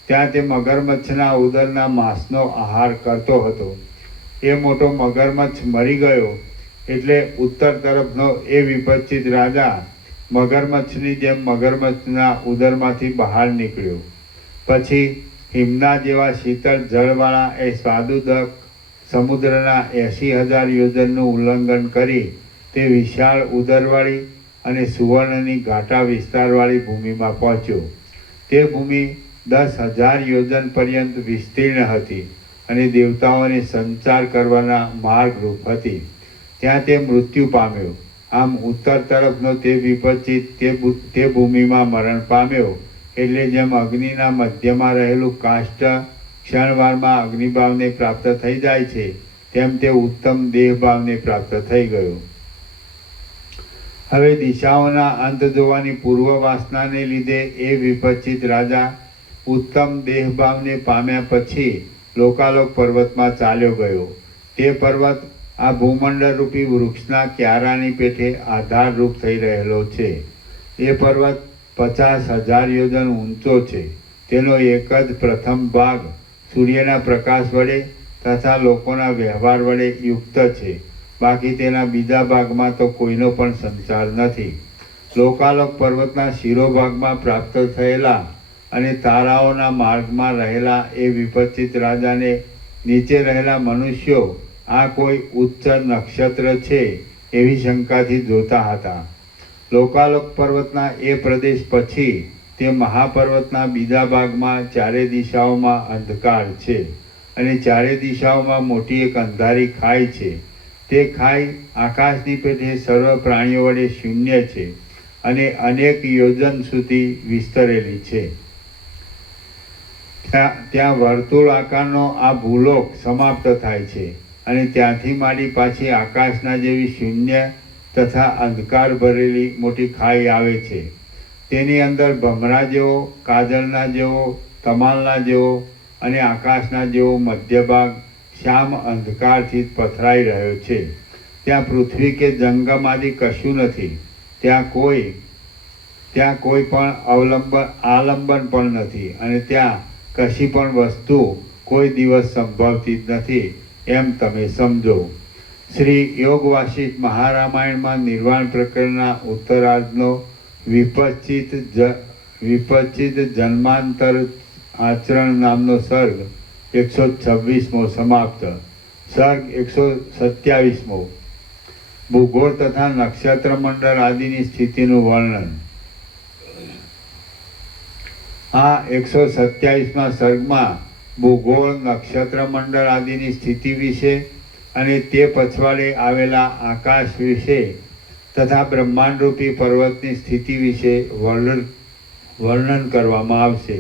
ત્યાં તે મગરમચ્છના ઉદરના માંસનો આહાર કરતો હતો. એ મોટો મગરમચ્છ મરી ગયો એટલે ઉત્તર તરફનો એ વિપશ્ચિત રાજા મગરમચ્છની જેમ મગરમચ્છના ઉદરમાંથી બહાર નીકળ્યો. પછી હિમના જેવા શીતળ જળવાળા એ સ્વાદુદક સમુદ્રના 80,000 યોજનનું ઉલ્લંઘન કરી તે વિશાળ ઉદરવાળી અને સુવર્ણની ઘાટા વિસ્તારવાળી ભૂમિમાં પહોંચ્યો. તે ભૂમિ 10,000 યોજન પર્યંત વિસ્તીર્ણ હતી અને દેવતાઓને સંચાર કરવાના માર્ગરૂપ હતી. ત્યાં તે મૃત્યુ પામ્યો. આમ ઉત્તર તરફનો તે વિપશ્ચિત તે ભૂમિમાં મરણ પામ્યો. એટલે જેમ અગ્નિના મધ્યમાં રહેલું કાષ્ઠ ક્ષણવારમાં અગ્નિભાવને પ્રાપ્ત થઈ જાય છે, તેમ તે ઉત્તમ દેહભાવને પ્રાપ્ત થઈ ગયો. હવે દિશાઓના અંત જોવાની પૂર્વ વાસનાને લીધે એ વિપશ્ચિત રાજા ઉત્તમ દેહભાવને પામ્યા પછી લોકાલોક પર્વતમાં ચાલ્યો ગયો. તે પર્વત આ ભૂમંડળ રૂપી વૃક્ષના ક્યારાની પેઠે આધારરૂપ થઈ રહેલો છે. એ પર્વત 50,000 યોજન ઊંચો છે. તેનો એક જ પ્રથમ ભાગ સૂર્યના પ્રકાશ વડે તથા લોકોના વ્યવહાર વડે યુક્ત છે. બાકી તેના બીજા ભાગમાં તો કોઈનો પણ સંચાર નથી. લોકાલોક પર્વતના શિરોભાગમાં પ્રાપ્ત થયેલા અને તારાઓના માર્ગમાં રહેલા એ વિપશ્ચિત રાજાને નીચે રહેલા મનુષ્યો આ કોઈ ઉચ્ચ નક્ષત્ર છે એવી શંકાથી જોતા હતા. લોકાલોક પર્વતના એ પ્રદેશ પછી તે મહાપર્વતના બીજા ભાગમાં ચારે દિશાઓમાં અંધકાર છે અને ચારે દિશાઓમાં મોટી એક અંધારી ખાઈ છે. તે ખાઈ આકાશની પેઠે સર્વ પ્રાણીઓ વડે શૂન્ય છે અને અનેક યોજન સુધી વિસ્તરેલી છે. ત્યાં વર્તુળ આકારનો આ ભૂલોક સમાપ્ત થાય છે અને ત્યાંથી માંડી પાછી આકાશના જેવી શૂન્ય તથા અંધકાર ભરેલી મોટી ખાઈ આવે છે. તેની અંદર ભમરા જેવો, કાજળના જેવો, તમાલના જેવો અને આકાશના જેવો મધ્ય ભાગ શ્યામ અંધકારથી પથરાઈ રહ્યો છે. ત્યાં પૃથ્વી કે જંગમ આદિ કશું નથી. ત્યાં કોઈ પણ આલંબન પણ નથી અને ત્યાં કશી પણ વસ્તુ કોઈ દિવસ સંભવતી જ નથી, એમ તમે સમજો. શ્રી યોગ વાસિષ્ઠ મહારામાયણમાં નિર્વાણ પ્રકરણના ઉત્તરાર્ધનો વિપશ્ચિત જન્માંતર આચરણ નામનો સર્ગ 126મો સમાપ્ત. સર્ગ 127મો ભૂગોળ તથા નક્ષત્ર મંડળ આદિની સ્થિતિનું વર્ણન. આ 127મા સર્ગમાં ભૂગોળ, નક્ષત્ર મંડળ આદિની સ્થિતિ વિશે અને તે પછવાડે આવેલા આકાશ વિશે તથા બ્રહ્માંડરૂપી પર્વતની સ્થિતિ વિશે વર્ણન કરવામાં આવશે.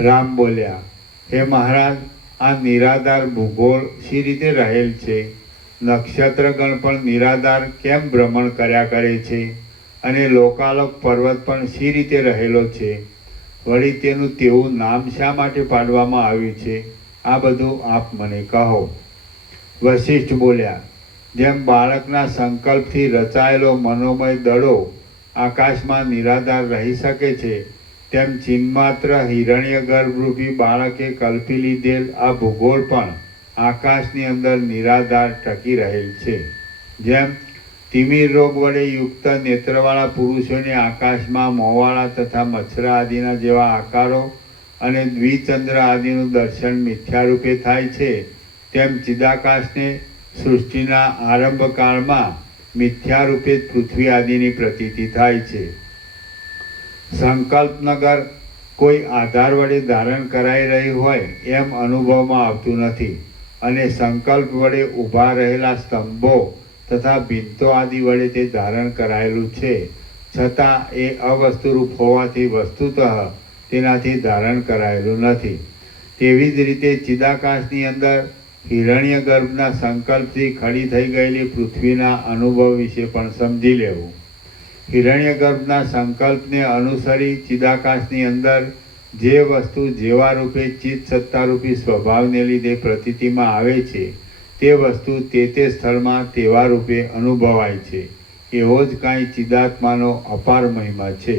રામ બોલ્યા, હે મહારાજ, આ નિરાધાર ભૂગોળ શી રીતે રહેલ છે? નક્ષત્રગણ પણ નિરાધાર કેમ ભ્રમણ કર્યા કરે છે? અને લોકાલોક પર્વત પણ શી રીતે રહેલો છે? વળી તેનું તેવું નામ શા માટે પાડવામાં આવ્યું છે? આ બધું આપ મને કહો. વશિષ્ઠ બોલ્યા, જેમ બાળકના સંકલ્પથી રચાયેલો મનોમય દડો આકાશમાં નિરાધાર રહી શકે છે, તેમ ચિન્માત્ર હિરણ્ય ગર્ભરૂપી બાળકે કલ્પી લીધેલ આ ભૂગોળ પણ આકાશની અંદર નિરાધાર ટકી રહેલ છે. જેમ તિમિર રોગ વડે યુક્ત નેત્રવાળા પુરુષોને આકાશમાં મોવાળા તથા મચ્છરા આદિના જેવા આકારો અને દ્વિચંદ્ર આદિનું દર્શન મિથ્યારૂપે થાય છે, તેમ ચિદાકાશને સૃષ્ટિના આરંભકાળમાં મિથ્યારૂપે પૃથ્વી આદિની પ્રતીતિ થાય છે. સંકલ્પનગર કોઈ આધાર વડે ધારણ કરાઈ રહી હોય એમ અનુભવમાં આવતું નથી અને સંકલ્પ વડે ઊભા રહેલા સ્તંભો તથા ભીંતો આદિ વડે તે ધારણ કરાયેલું છે, છતાં એ અવસ્તુરૂપ હોવાથી વસ્તુતઃ તેનાથી ધારણ કરાયેલું નથી. તેવી જ રીતે ચિદાકાશની અંદર હિરણ્ય ગર્ભના સંકલ્પથી ખડી થઈ ગયેલી પૃથ્વીના અનુભવ વિશે પણ સમજી લેવું. હિરણ્ય ગર્ભના સંકલ્પને અનુસરી ચિદાકાશની અંદર જે વસ્તુ જેવા રૂપે ચિત્ત સત્તારૂપી સ્વભાવને લીધે પ્રતીતિમાં આવે છે તે વસ્તુ તે સ્થળમાં તેવા રૂપે અનુભવાય છે. એવો જ કાંઈ ચિદાત્માનો અપાર મહિમા છે.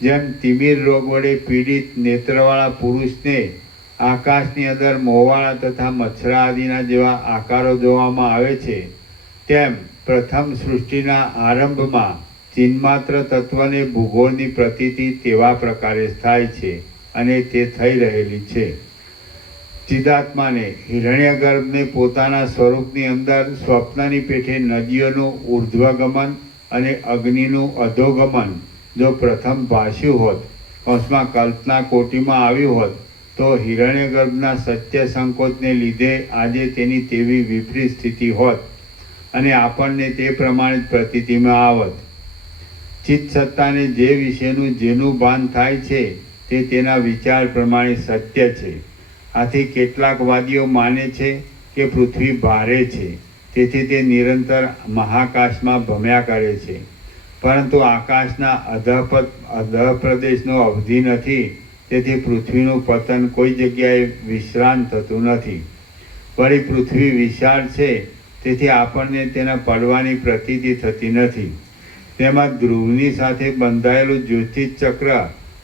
જેમ તિમિર રોગ વડે પીડિત નેત્રવાળા પુરુષને આકાશની અંદર મોવાળા તથા મચ્છરા આદિના જેવા આકારો જોવામાં આવે છે, તેમ પ્રથમ સૃષ્ટિના આરંભમાં ચિન્માત્ર તત્વને ભૂગોળની પ્રતીતિ તેવા પ્રકારે થાય છે અને તે થઈ રહેલી છે. ચિદાત્માને હિરણ્યગર્ભને પોતાના સ્વરૂપની અંદર સ્વપ્નની પેઠે નદીઓનું ઉર્ધ્વગમન અને અગ્નિનું અધોગમન જો પ્રથમ ભાષ્યું હોત, કૌંસમાં કલ્પના કોટીમાં આવ્યું હોત, તો હિરણ્યગર્ભના સત્ય સંકોચને લીધે આજે તેની તેવી વિપરીત સ્થિતિ હોત અને આપણને તે પ્રમાણે જ પ્રતીતિમાં આવત. ચિત્ત સત્તાને જે વિશેનું જેનું ભાન થાય છે તે તેના વિચાર પ્રમાણે સત્ય છે. આથી કેટલાક વાદીઓ માને છે કે પૃથ્વી ભારે છે, તેથી તે નિરંતર મહાકાશમાં ભમ્યા કરે છે, પરંતુ આકાશના અધઃ પ્રદેશનો અવધિ નથી, તેથી પૃથ્વીનું પતન કોઈ જગ્યાએ વિશ્રાંત થતું નથી. વળી પૃથ્વી વિશાળ છે, તેથી આપણને તેના પડવાની પ્રતીતિ થતી નથી. તેમાં ધ્રુવની સાથે બંધાયેલું જ્યોતિષ ચક્ર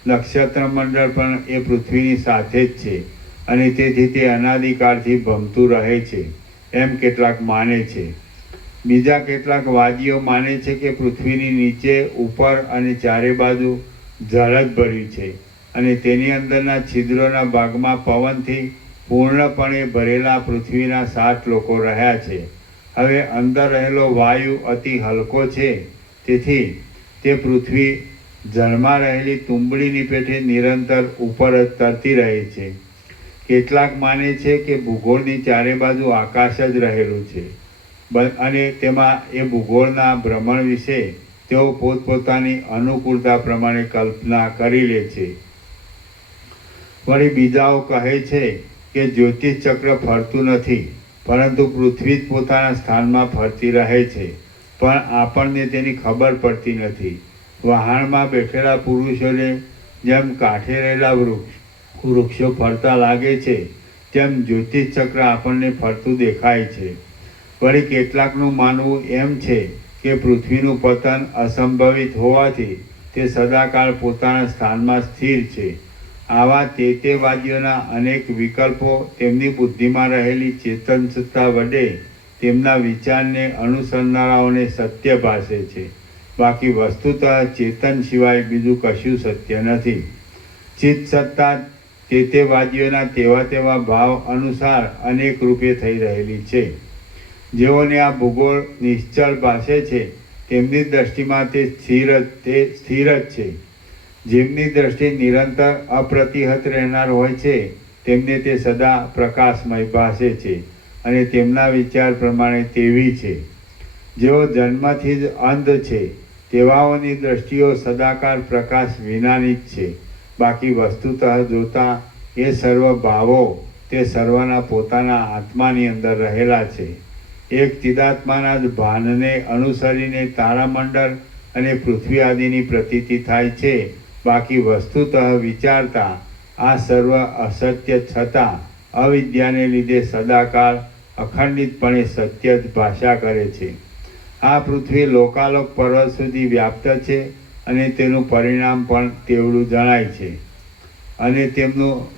નક્ષત્ર મંડળ પણ એ પૃથ્વીની સાથે જ છે અને તેથી તે અનાદિકાળથી ભમતું રહે છે એમ કેટલાક માને છે. બીજા કેટલાક વાદીઓ માને છે કે પૃથ્વીની નીચે, ઉપર અને ચારે બાજુ જળ જ ભર્યું છે અને તેની અંદરના છિદ્રોના ભાગમાં પવનથી પૂર્ણપણે ભરેલા પૃથ્વીના 7 લોકો રહ્યા છે. હવે અંદર રહેલો વાયુ અતિ હલકો છે, તેથી તે પૃથ્વી જળમાં રહેલી તુંબડીની પેઠે નિરંતર ઉપર જ તરતી રહે છે. કેટલાક માને છે કે ભૂગોળની ચારે બાજુ આકાશ જ રહેલું છે અને તેમાં એ ભૂગોળના ભ્રમણ વિશે તેઓ પોતપોતાની અનુકૂળતા પ્રમાણે કલ્પના કરી લે છે. વળી બીજાઓ કહે છે કે જ્યોતિષ ચક્ર ફરતું નથી, પરંતુ પૃથ્વી જ પોતાના સ્થાનમાં ફરતી રહે છે, પણ આપણને તેની ખબર પડતી નથી. વહાણમાં બેઠેલા પુરુષોને જેમ કાંઠે રહેલા વૃક્ષો ફરતા લાગે છે, તેમ જ્યોતિષ ચક્ર આપણને ફરતું દેખાય છે. વળી કેટલાકનું માનવું એમ છે કે પૃથ્વીનું પતન અસંભવિત હોવાથી તે સદાકાળ પોતાના સ્થાનમાં સ્થિર છે. આવા તે વાદીઓના અનેક વિકલ્પો તેમની બુદ્ધિમાં રહેલી ચેતન સત્તા વડે તેમના વિચારને અનુસરનારાઓને સત્ય ભાસે છે. બાકી વસ્તુતઃ ચેતન સિવાય બીજું કશું સત્ય નથી. ચિત્ત સત્તા તે વાદીઓના તેવા ભાવ અનુસાર અનેક રૂપે થઈ રહેલી છે. જેઓને આ ભૂગોળ નિશ્ચળ ભાસે છે તેમની દ્રષ્ટિમાં તે સ્થિર જ છે. જેમની દ્રષ્ટિ નિરંતર અપ્રતિહત રહેનાર હોય છે તેમને તે સદા પ્રકાશમય ભાસે છે અને તેમના વિચાર પ્રમાણે તેવી છે. જેઓ જન્મથી જ અંધ છે તેવાઓની દ્રષ્ટિઓ સદાકાળ પ્રકાશ વિનાની જ છે. બાકી વસ્તુતઃ જોતા એ સર્વ ભાવો તે સર્વના પોતાના આત્માની અંદર રહેલા છે. એક ચિદાત્માના જ ભાનને અનુસરીને તારામંડળ અને પૃથ્વી આદિની પ્રતીતિ થાય છે. બાકી વસ્તુતઃ વિચારતા આ સર્વ અસત્ય છતાં અવિદ્યાને લીધે સદાકાળ અખંડિતપણે સત્ય જ ભાષા કરે છે. આ પૃથ્વી લોકાલોક પર્વત સુધી વ્યાપ્ત છે અને તેનું પરિણામ પણ તેવડું જણાય છે અને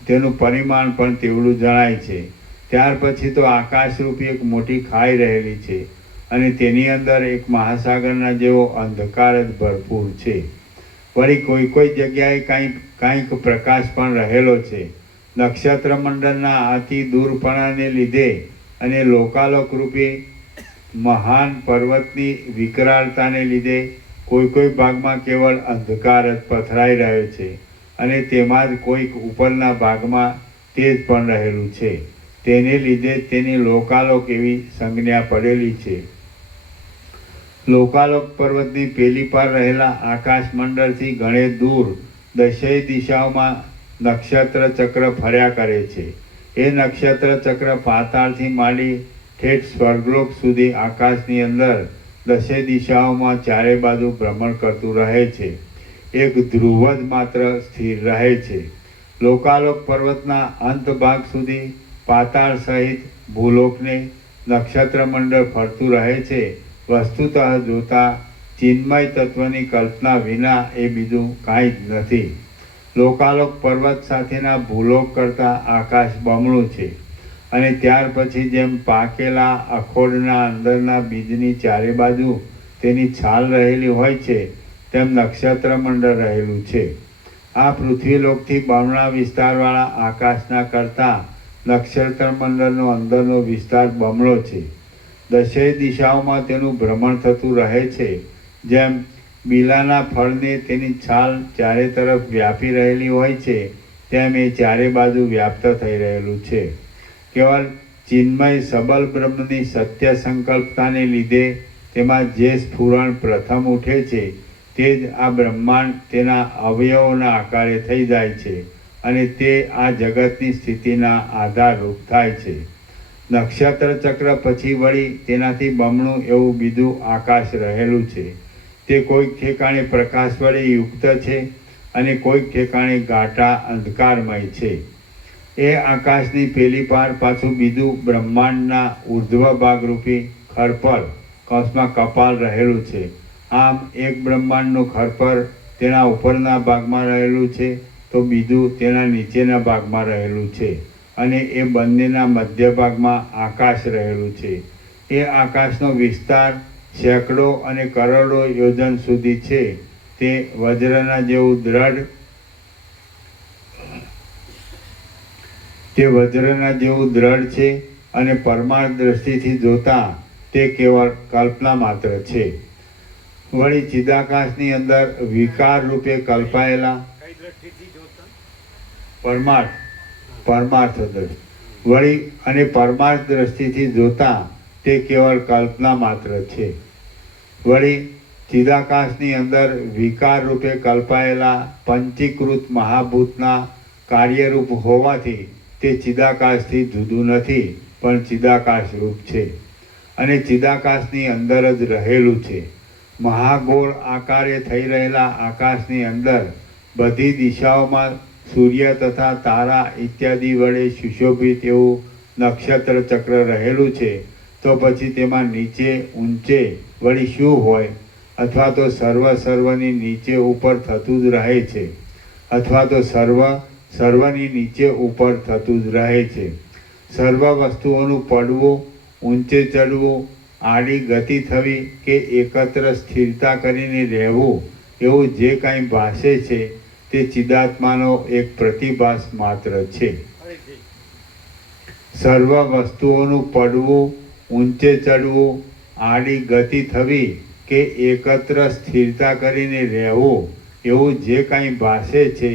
તેનું પરિમાણ પણ તેવડું જણાય છે. ત્યાર પછી તો આકાશરૂપી એક મોટી ખાઈ રહેલી છે અને તેની અંદર એક મહાસાગરના જેવો અંધકાર જ ભરપૂર છે. વળી કોઈ જગ્યાએ કાંઈક પ્રકાશ પણ રહેલો છે. નક્ષત્ર મંડળના અતિ દૂરપણાને લીધે અને લોકાલોક રૂપી મહાન પર્વતની વિકરાળતાને લીધે કોઈ ભાગમાં કેવળ અંધકાર જ પથરાઈ રહ્યો છે અને તેમાં જ કોઈક ઉપરના ભાગમાં તેજ પણ રહેલું છે. તેને લીધે તેની લોકાલોક એવી સંજ્ઞા પડેલી છે. લોકાલોક પર્વતની પેલી પાર રહેલા આકાશ મંડળથી ઘણે દૂર દશેય દિશાઓમાં નક્ષત્ર ચક્ર ફર્યા કરે છે. એ નક્ષત્ર ચક્ર પાતાળથી માંડી ઠેઠ સ્વર્ગલોક સુધી આકાશની અંદર દશેય દિશાઓમાં ચારે બાજુ ભ્રમણ કરતું રહે છે. એક ધ્રુવ જ માત્ર સ્થિર રહે છે. લોકાલોક પર્વતના અંત ભાગ સુધી પાતાળ સહિત ભૂલોકને નક્ષત્ર મંડળ ફરતું રહે છે. વસ્તુતઃ જોતા ચિન્મય તત્વની કલ્પના વિના એ બીજું કાંઈ જ નથી. લોકાલોક પર્વત સાથેના ભૂલોક કરતાં આકાશ બમણું છે. અને ત્યાર પછી જેમ પાકેલા અખોડના અંદરના બીજની ચારે બાજુ તેની છાલ રહેલી હોય છે તેમ નક્ષત્ર મંડળ રહેલું છે. આ પૃથ્વીલોકથી બમણા વિસ્તારવાળા આકાશના કરતાં નક્ષત્ર મંડળનો અંદરનો વિસ્તાર બમણો છે. દશેય દિશાઓમાં તેનું ભ્રમણ થતું રહે છે. જેમ બીલાના ફળને તેની છાલ ચારે તરફ વ્યાપી રહેલી હોય છે તેમ એ ચારે બાજુ વ્યાપ્ત થઈ રહેલું છે. કેવળ ચિન્મય સબલ બ્રહ્મની સત્ય સંકલ્પતાને લીધે તેમાં જે સ્ફુરણ પ્રથમ ઉઠે છે તે જ આ બ્રહ્માંડ તેના અવયવોના આકારે થઈ જાય છે અને તે આ જગતની સ્થિતિના આધારરૂપ થાય છે. નક્ષત્ર ચક્ર પછી વળી તેનાથી બમણું એવું બીજું આકાશ રહેલું છે. તે કોઈક ઠેકાણે પ્રકાશ વડે યુક્ત છે અને કોઈક ઠેકાણે ઘાટા અંધકારમય છે. એ આકાશની પેલી પાર પાછું બીજું બ્રહ્માંડના ઉર્ધ્વ ભાગરૂપી ખરપર કૌંસમાં કપાલ રહેલું છે. આમ એક બ્રહ્માંડનું ખરપર તેના ઉપરના ભાગમાં રહેલું છે તો બીજું તેના નીચેના ભાગમાં રહેલું છે અને એ બંનેના મધ્ય ભાગમાં આકાશ રહેલું છે. એ આકાશનો વિસ્તાર સેંકડો અને કરોડો યોજન સુધી છે. તે વજ્રના જેવું દ્રઢ છે અને પરમાર્થ દ્રષ્ટિથી જોતા તે કેવળ કલ્પના માત્ર છે. વળી ચિદાકાશની અંદર વિકાર રૂપે કલ્પાયેલા કઈ દ્રષ્ટિથી જોતા? પરમાર્થ દ્રષ્ટિ વળી અને પરમાર્થ દ્રષ્ટિથી જોતા તે કેવળ કલ્પના માત્ર છે. વળી ચિદાકાશની અંદર વિકાર રૂપે કલ્પાયેલા પંચીકૃત મહાભૂતના કાર્યરૂપ હોવાથી તે ચિદાકાશથી જુદું નથી પણ ચિદાકાશ રૂપ છે અને ચિદાકાશની અંદર જ રહેલું છે. મહાગોળ આકારે થઈ રહેલા આકાશની અંદર બધી દિશાઓમાં સૂર્ય તથા તારા ઇત્યાદિ વડે સુશોભિત એવું નક્ષત્ર ચક્ર રહેલું છે. તો પછી તેમાં નીચે ઊંચે વળી શું હોય? અથવા તો સર્વની નીચે ઉપર થતું જ રહે છે અથવા તો સર્વની નીચે ઉપર થતું જ રહે છે. સર્વ વસ્તુઓનું પડવું, ઊંચે ચડવું, આડી ગતિ થવી કે એકત્ર સ્થિરતા કરીને રહેવું એવું જે કાંઈ ભાસે છે તે ચિદાત્માનો એક પ્રતિભાસ માત્ર છે. સર્વ વસ્તુઓનું પડવું, ઊંચે ચડવું, આડી ગતિ થવી કે એકત્ર સ્થિરતા કરીને રહેવું એવું જે કાંઈ ભાસે છે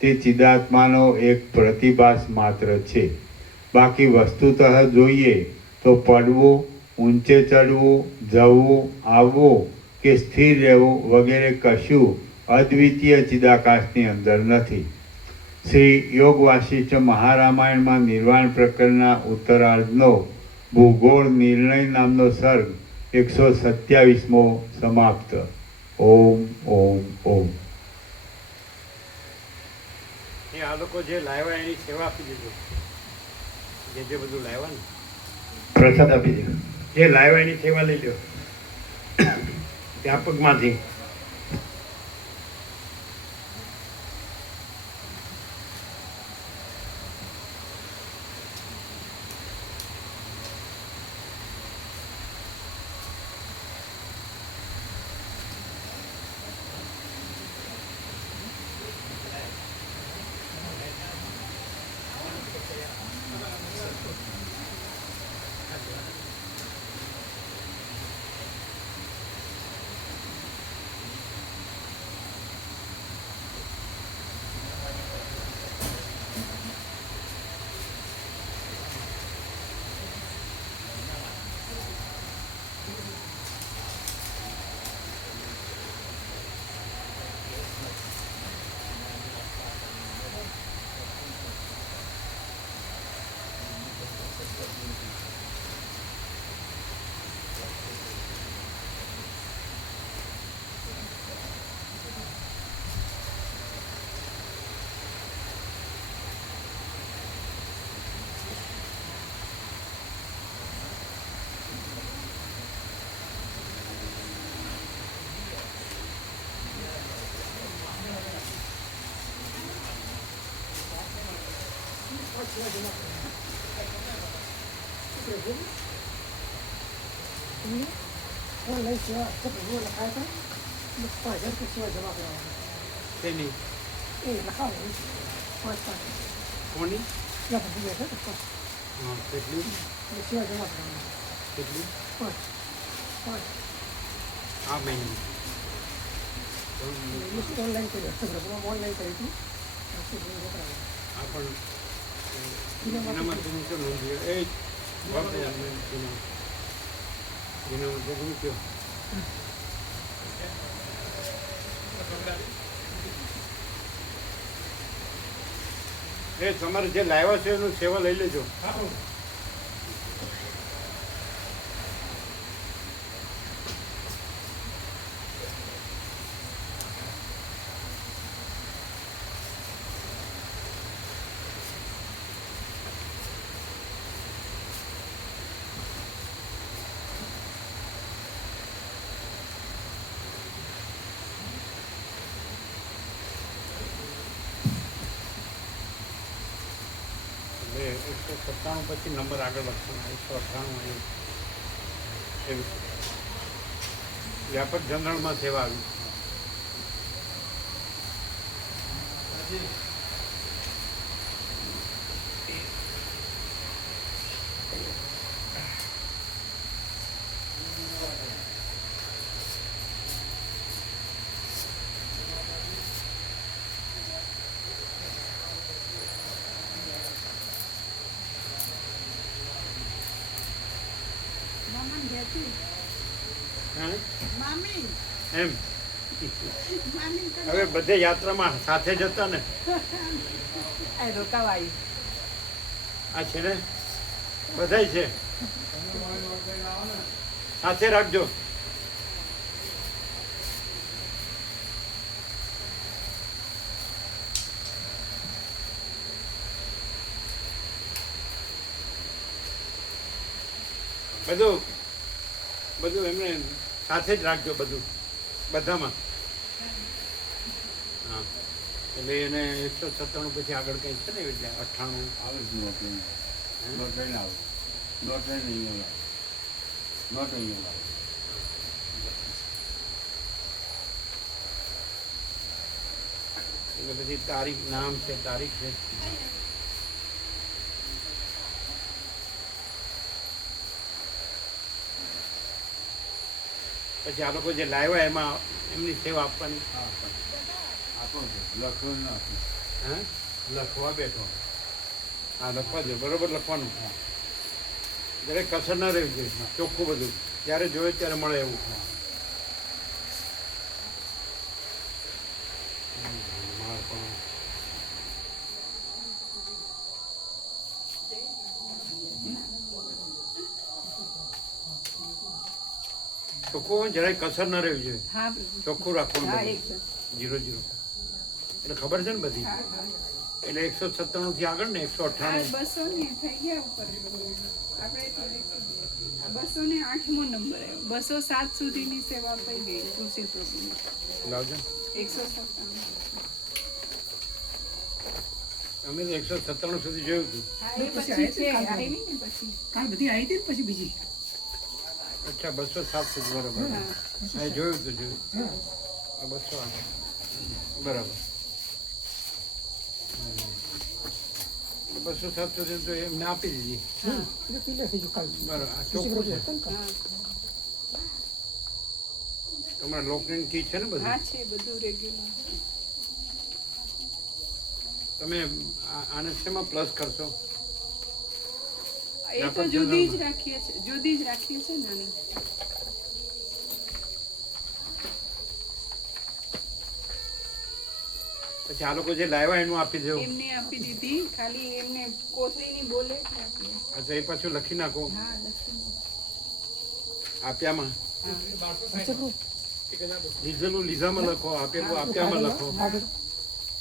તે ચિદાત્માનો એક પ્રતિભાસ માત્ર છે. બાકી વસ્તુતઃ જોઈએ તો પડવું, ઊંચે ચડવું, જવું, આવવું કે સ્થિર રહેવું વગેરે કશું અદ્વિતીય ચિદાકાશની અંદર નથી. શ્રી યોગ વાસિષ્ઠ મહારામાયણમાં નિર્વાણ પ્રકરણના ઉત્તરાર્ધનો ભૂગોળ નિર્ણય નામનો સર્ગ 127મો સમાપ્ત. ઓમ ઓમ ઓમ. આ લોકો જે લાવ્યા એની સેવા આપી દીધો. જે બધું લાવ્યા ને પ્રસાદ આપી દીધો. જે લાવ્યા એની સેવા લઈ લો વ્યાપકમાંથી. ઓનલાઈન સેવા પ્રભુ લખાય તો 5000 રૂપિયા સેવા જમા કરાવવાની તેની એ લખાવો 5 કોની લખ દીધા છે તો હા કેટલી સેવા જમા કરાવવાની કેટલી 5 આ મહિને ઓનલાઈન કર્યો પ્રભુ ઓનલાઈન કરી હતી આ પણ એનામાં તમે શું નોંધ્યું એ એનામાં તમે કયો એ તમારે જે લાવ્યા છે એનું સેવા લઈ લેજો એટલે 197 પછી નંબર આગળ લખવાનો 198 એવી વ્યાપક જનરલમાં સેવા આવી હા? એમ હવે બધે યાત્રામાં સાથે જતા ને રોકાવાઈ આ છે ને બધાય છે સાથે રાખજો બધું બધું એમને સાથે જ રાખજો બધું બધામાં હા એટલે એને 197 પછી આગળ કંઈ છે ને એવી રીતે 98 આવે જ નોટ નોટ લઈને આવે નોટ લઈને અહીંયા લાવે નોટ અહીંયા લાવે એટલે પછી તારીખ નામ છે તારીખ છે પછી આ લોકો જે લાવ્યા એમાં એમની સેવા આપવાની હા આપણું લખવું નથી હા લખવા બેઠો હા લખવા જોઈએ બરોબર લખવાનું દરેક કસર ના રહેવી જોઈએ ચોખ્ખું બધું જ્યારે જોઈએ ત્યારે મળે એવું માર પણ ચોખ્ખું હોય જરાય કસર ના રહેવી જોઈએ હા પ્રભુ ચોખ્ખું રાખવાનું હા બધું. એકદમ 0-0 એટલે ખબર છે ને બધી એટલે 197 થી આગળ ને 198 200 ને થઈ ગયા ઉપર આપણે તો 208મો નંબર આવ્યો 207 સુધીની સેવા પઈ ગઈ સુશીલ પ્રભુની લાવજો 197 અમે તો 197 સુધી જોયું હતું હા એ પછી છે આવી ને પછી કાલ બધી આવી હતી ને પછી બીજી અચ્છા 207 સુધી બરાબર હા હા એ જોયું હતું જોયું આ 208 બરાબર 207 સુધી તો એમને આપી દીધી એટલે પીલે થઈ ગયું કાલ બરાબર આ સુશી ચોખ્ખું પ્રભુ છે હતા ને કાલ. હા તમારા લોકની કી છે ને બધું હા છે બધું રેગ્યુલર તમે આને શેમાં પ્લસ કરશો એ તો જુદી જ રાખીએ છે જુદી જ રાખીએ છે નાની પછી આ લોકો જે લાવ્યા એનું આપી દેવું એમને આપી દીધી ખાલી એમને કોથળીની બોલે જ આપી અચ્છા એ પાછું લખી નાખો હા લખીને આપ્યામાં ચક્રુ લીધેલું લીધામાં લખો આપેલું આપ્યામાં લખો કાગળ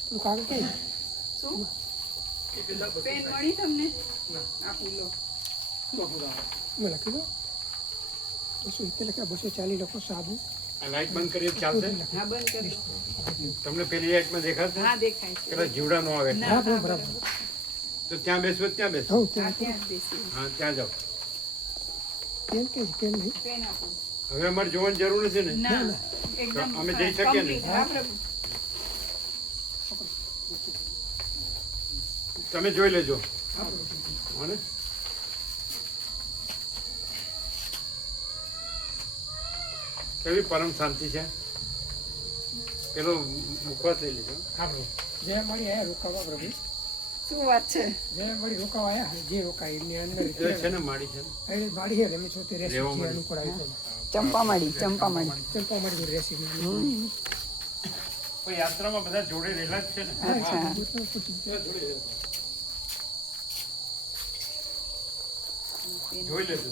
તું કાગળ કે શું પેન મળી તમને આપું લો મેં લખી દો 270 લખ્યા 240 લખો સાબુ આ લાઈટ બંધ કરીએ તો ચાલશે હા બંધ કરી દો તમને પેલી લાઈટમાં દેખાશે હા દેખાય છે પેલા જીવડા નો આવે ના, હા, હા, બરાબર. બરાબર. તો ત્યાં બેસવું હોય ત્યાં બેસો હું હા, ત્યાં ત્યાં જ બેસીએ. હા ત્યાં જાઓ પેન કે છે, પેન નહીં. પેન આપો. હવે અમારે જોવાની જરૂર નથી ને ના, એકદમ અમે જઈ શકીએ ને? complete. હા, પ્રભુ. તમે જોઈ લેજો હો ને કેવી પરમ શાંતિ છે પેલો મુખવાસ લઈ લીધો હા પ્રભુ જે મળી આયા રોકાવા પ્રભુ શું વાત છે? જે મળી રોકાવા આયા જે રોકાય એની અંદર એ છે ને માડી છે ને એ બાડી હે અમે છો તે રેસી રહેવા જે મળી. અનુકૂળ આવી છે ચંપામાળી. ચંપા મળી રેસી કોઈ યાત્રામાં બધા જોડે રહેલા જ છે ને અચ્છા. જોઈ લેજો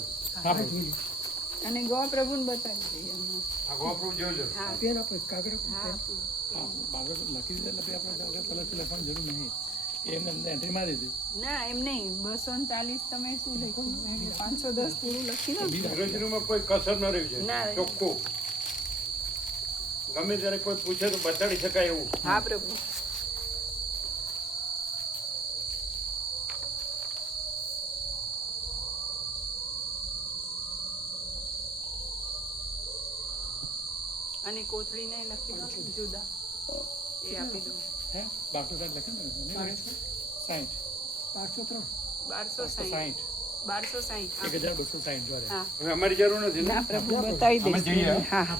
અને ગોવા પ્રભુને બતાવી દઈએ એમાં. આ ગોપ્રભુ જોઈ લો હા, પેન આપો કાગળ આપો, હા, પેન. બાબત લખી દીધા એટલે આપણે આગળ પહેલાંથી લખવાની જરૂર નહીં એ એમને એન્ટ્રી મારી દીધી ના એમ નહીં 240 તમે શું લખ્યું? 510 પૂરું લખી દો. ધીરુજીમાં કોઈ કસર ન રહેવી ના જોઈએ રહે. ચોખ્ખું ગમે ત્યારે કોઈ પૂછે તો બતાડી શકાય એવું હા પ્રભુ. અને કોથળી ને લખી દો જુદા એ આપી દો. હે 1260 લખે ને 60 503 1260. 1260. 1260 1260 જોડે હા. હવે અમારી જરૂર નથી ને ના પ્રભુ બતાવી અમે દઈશું. જઈએ. હા હા.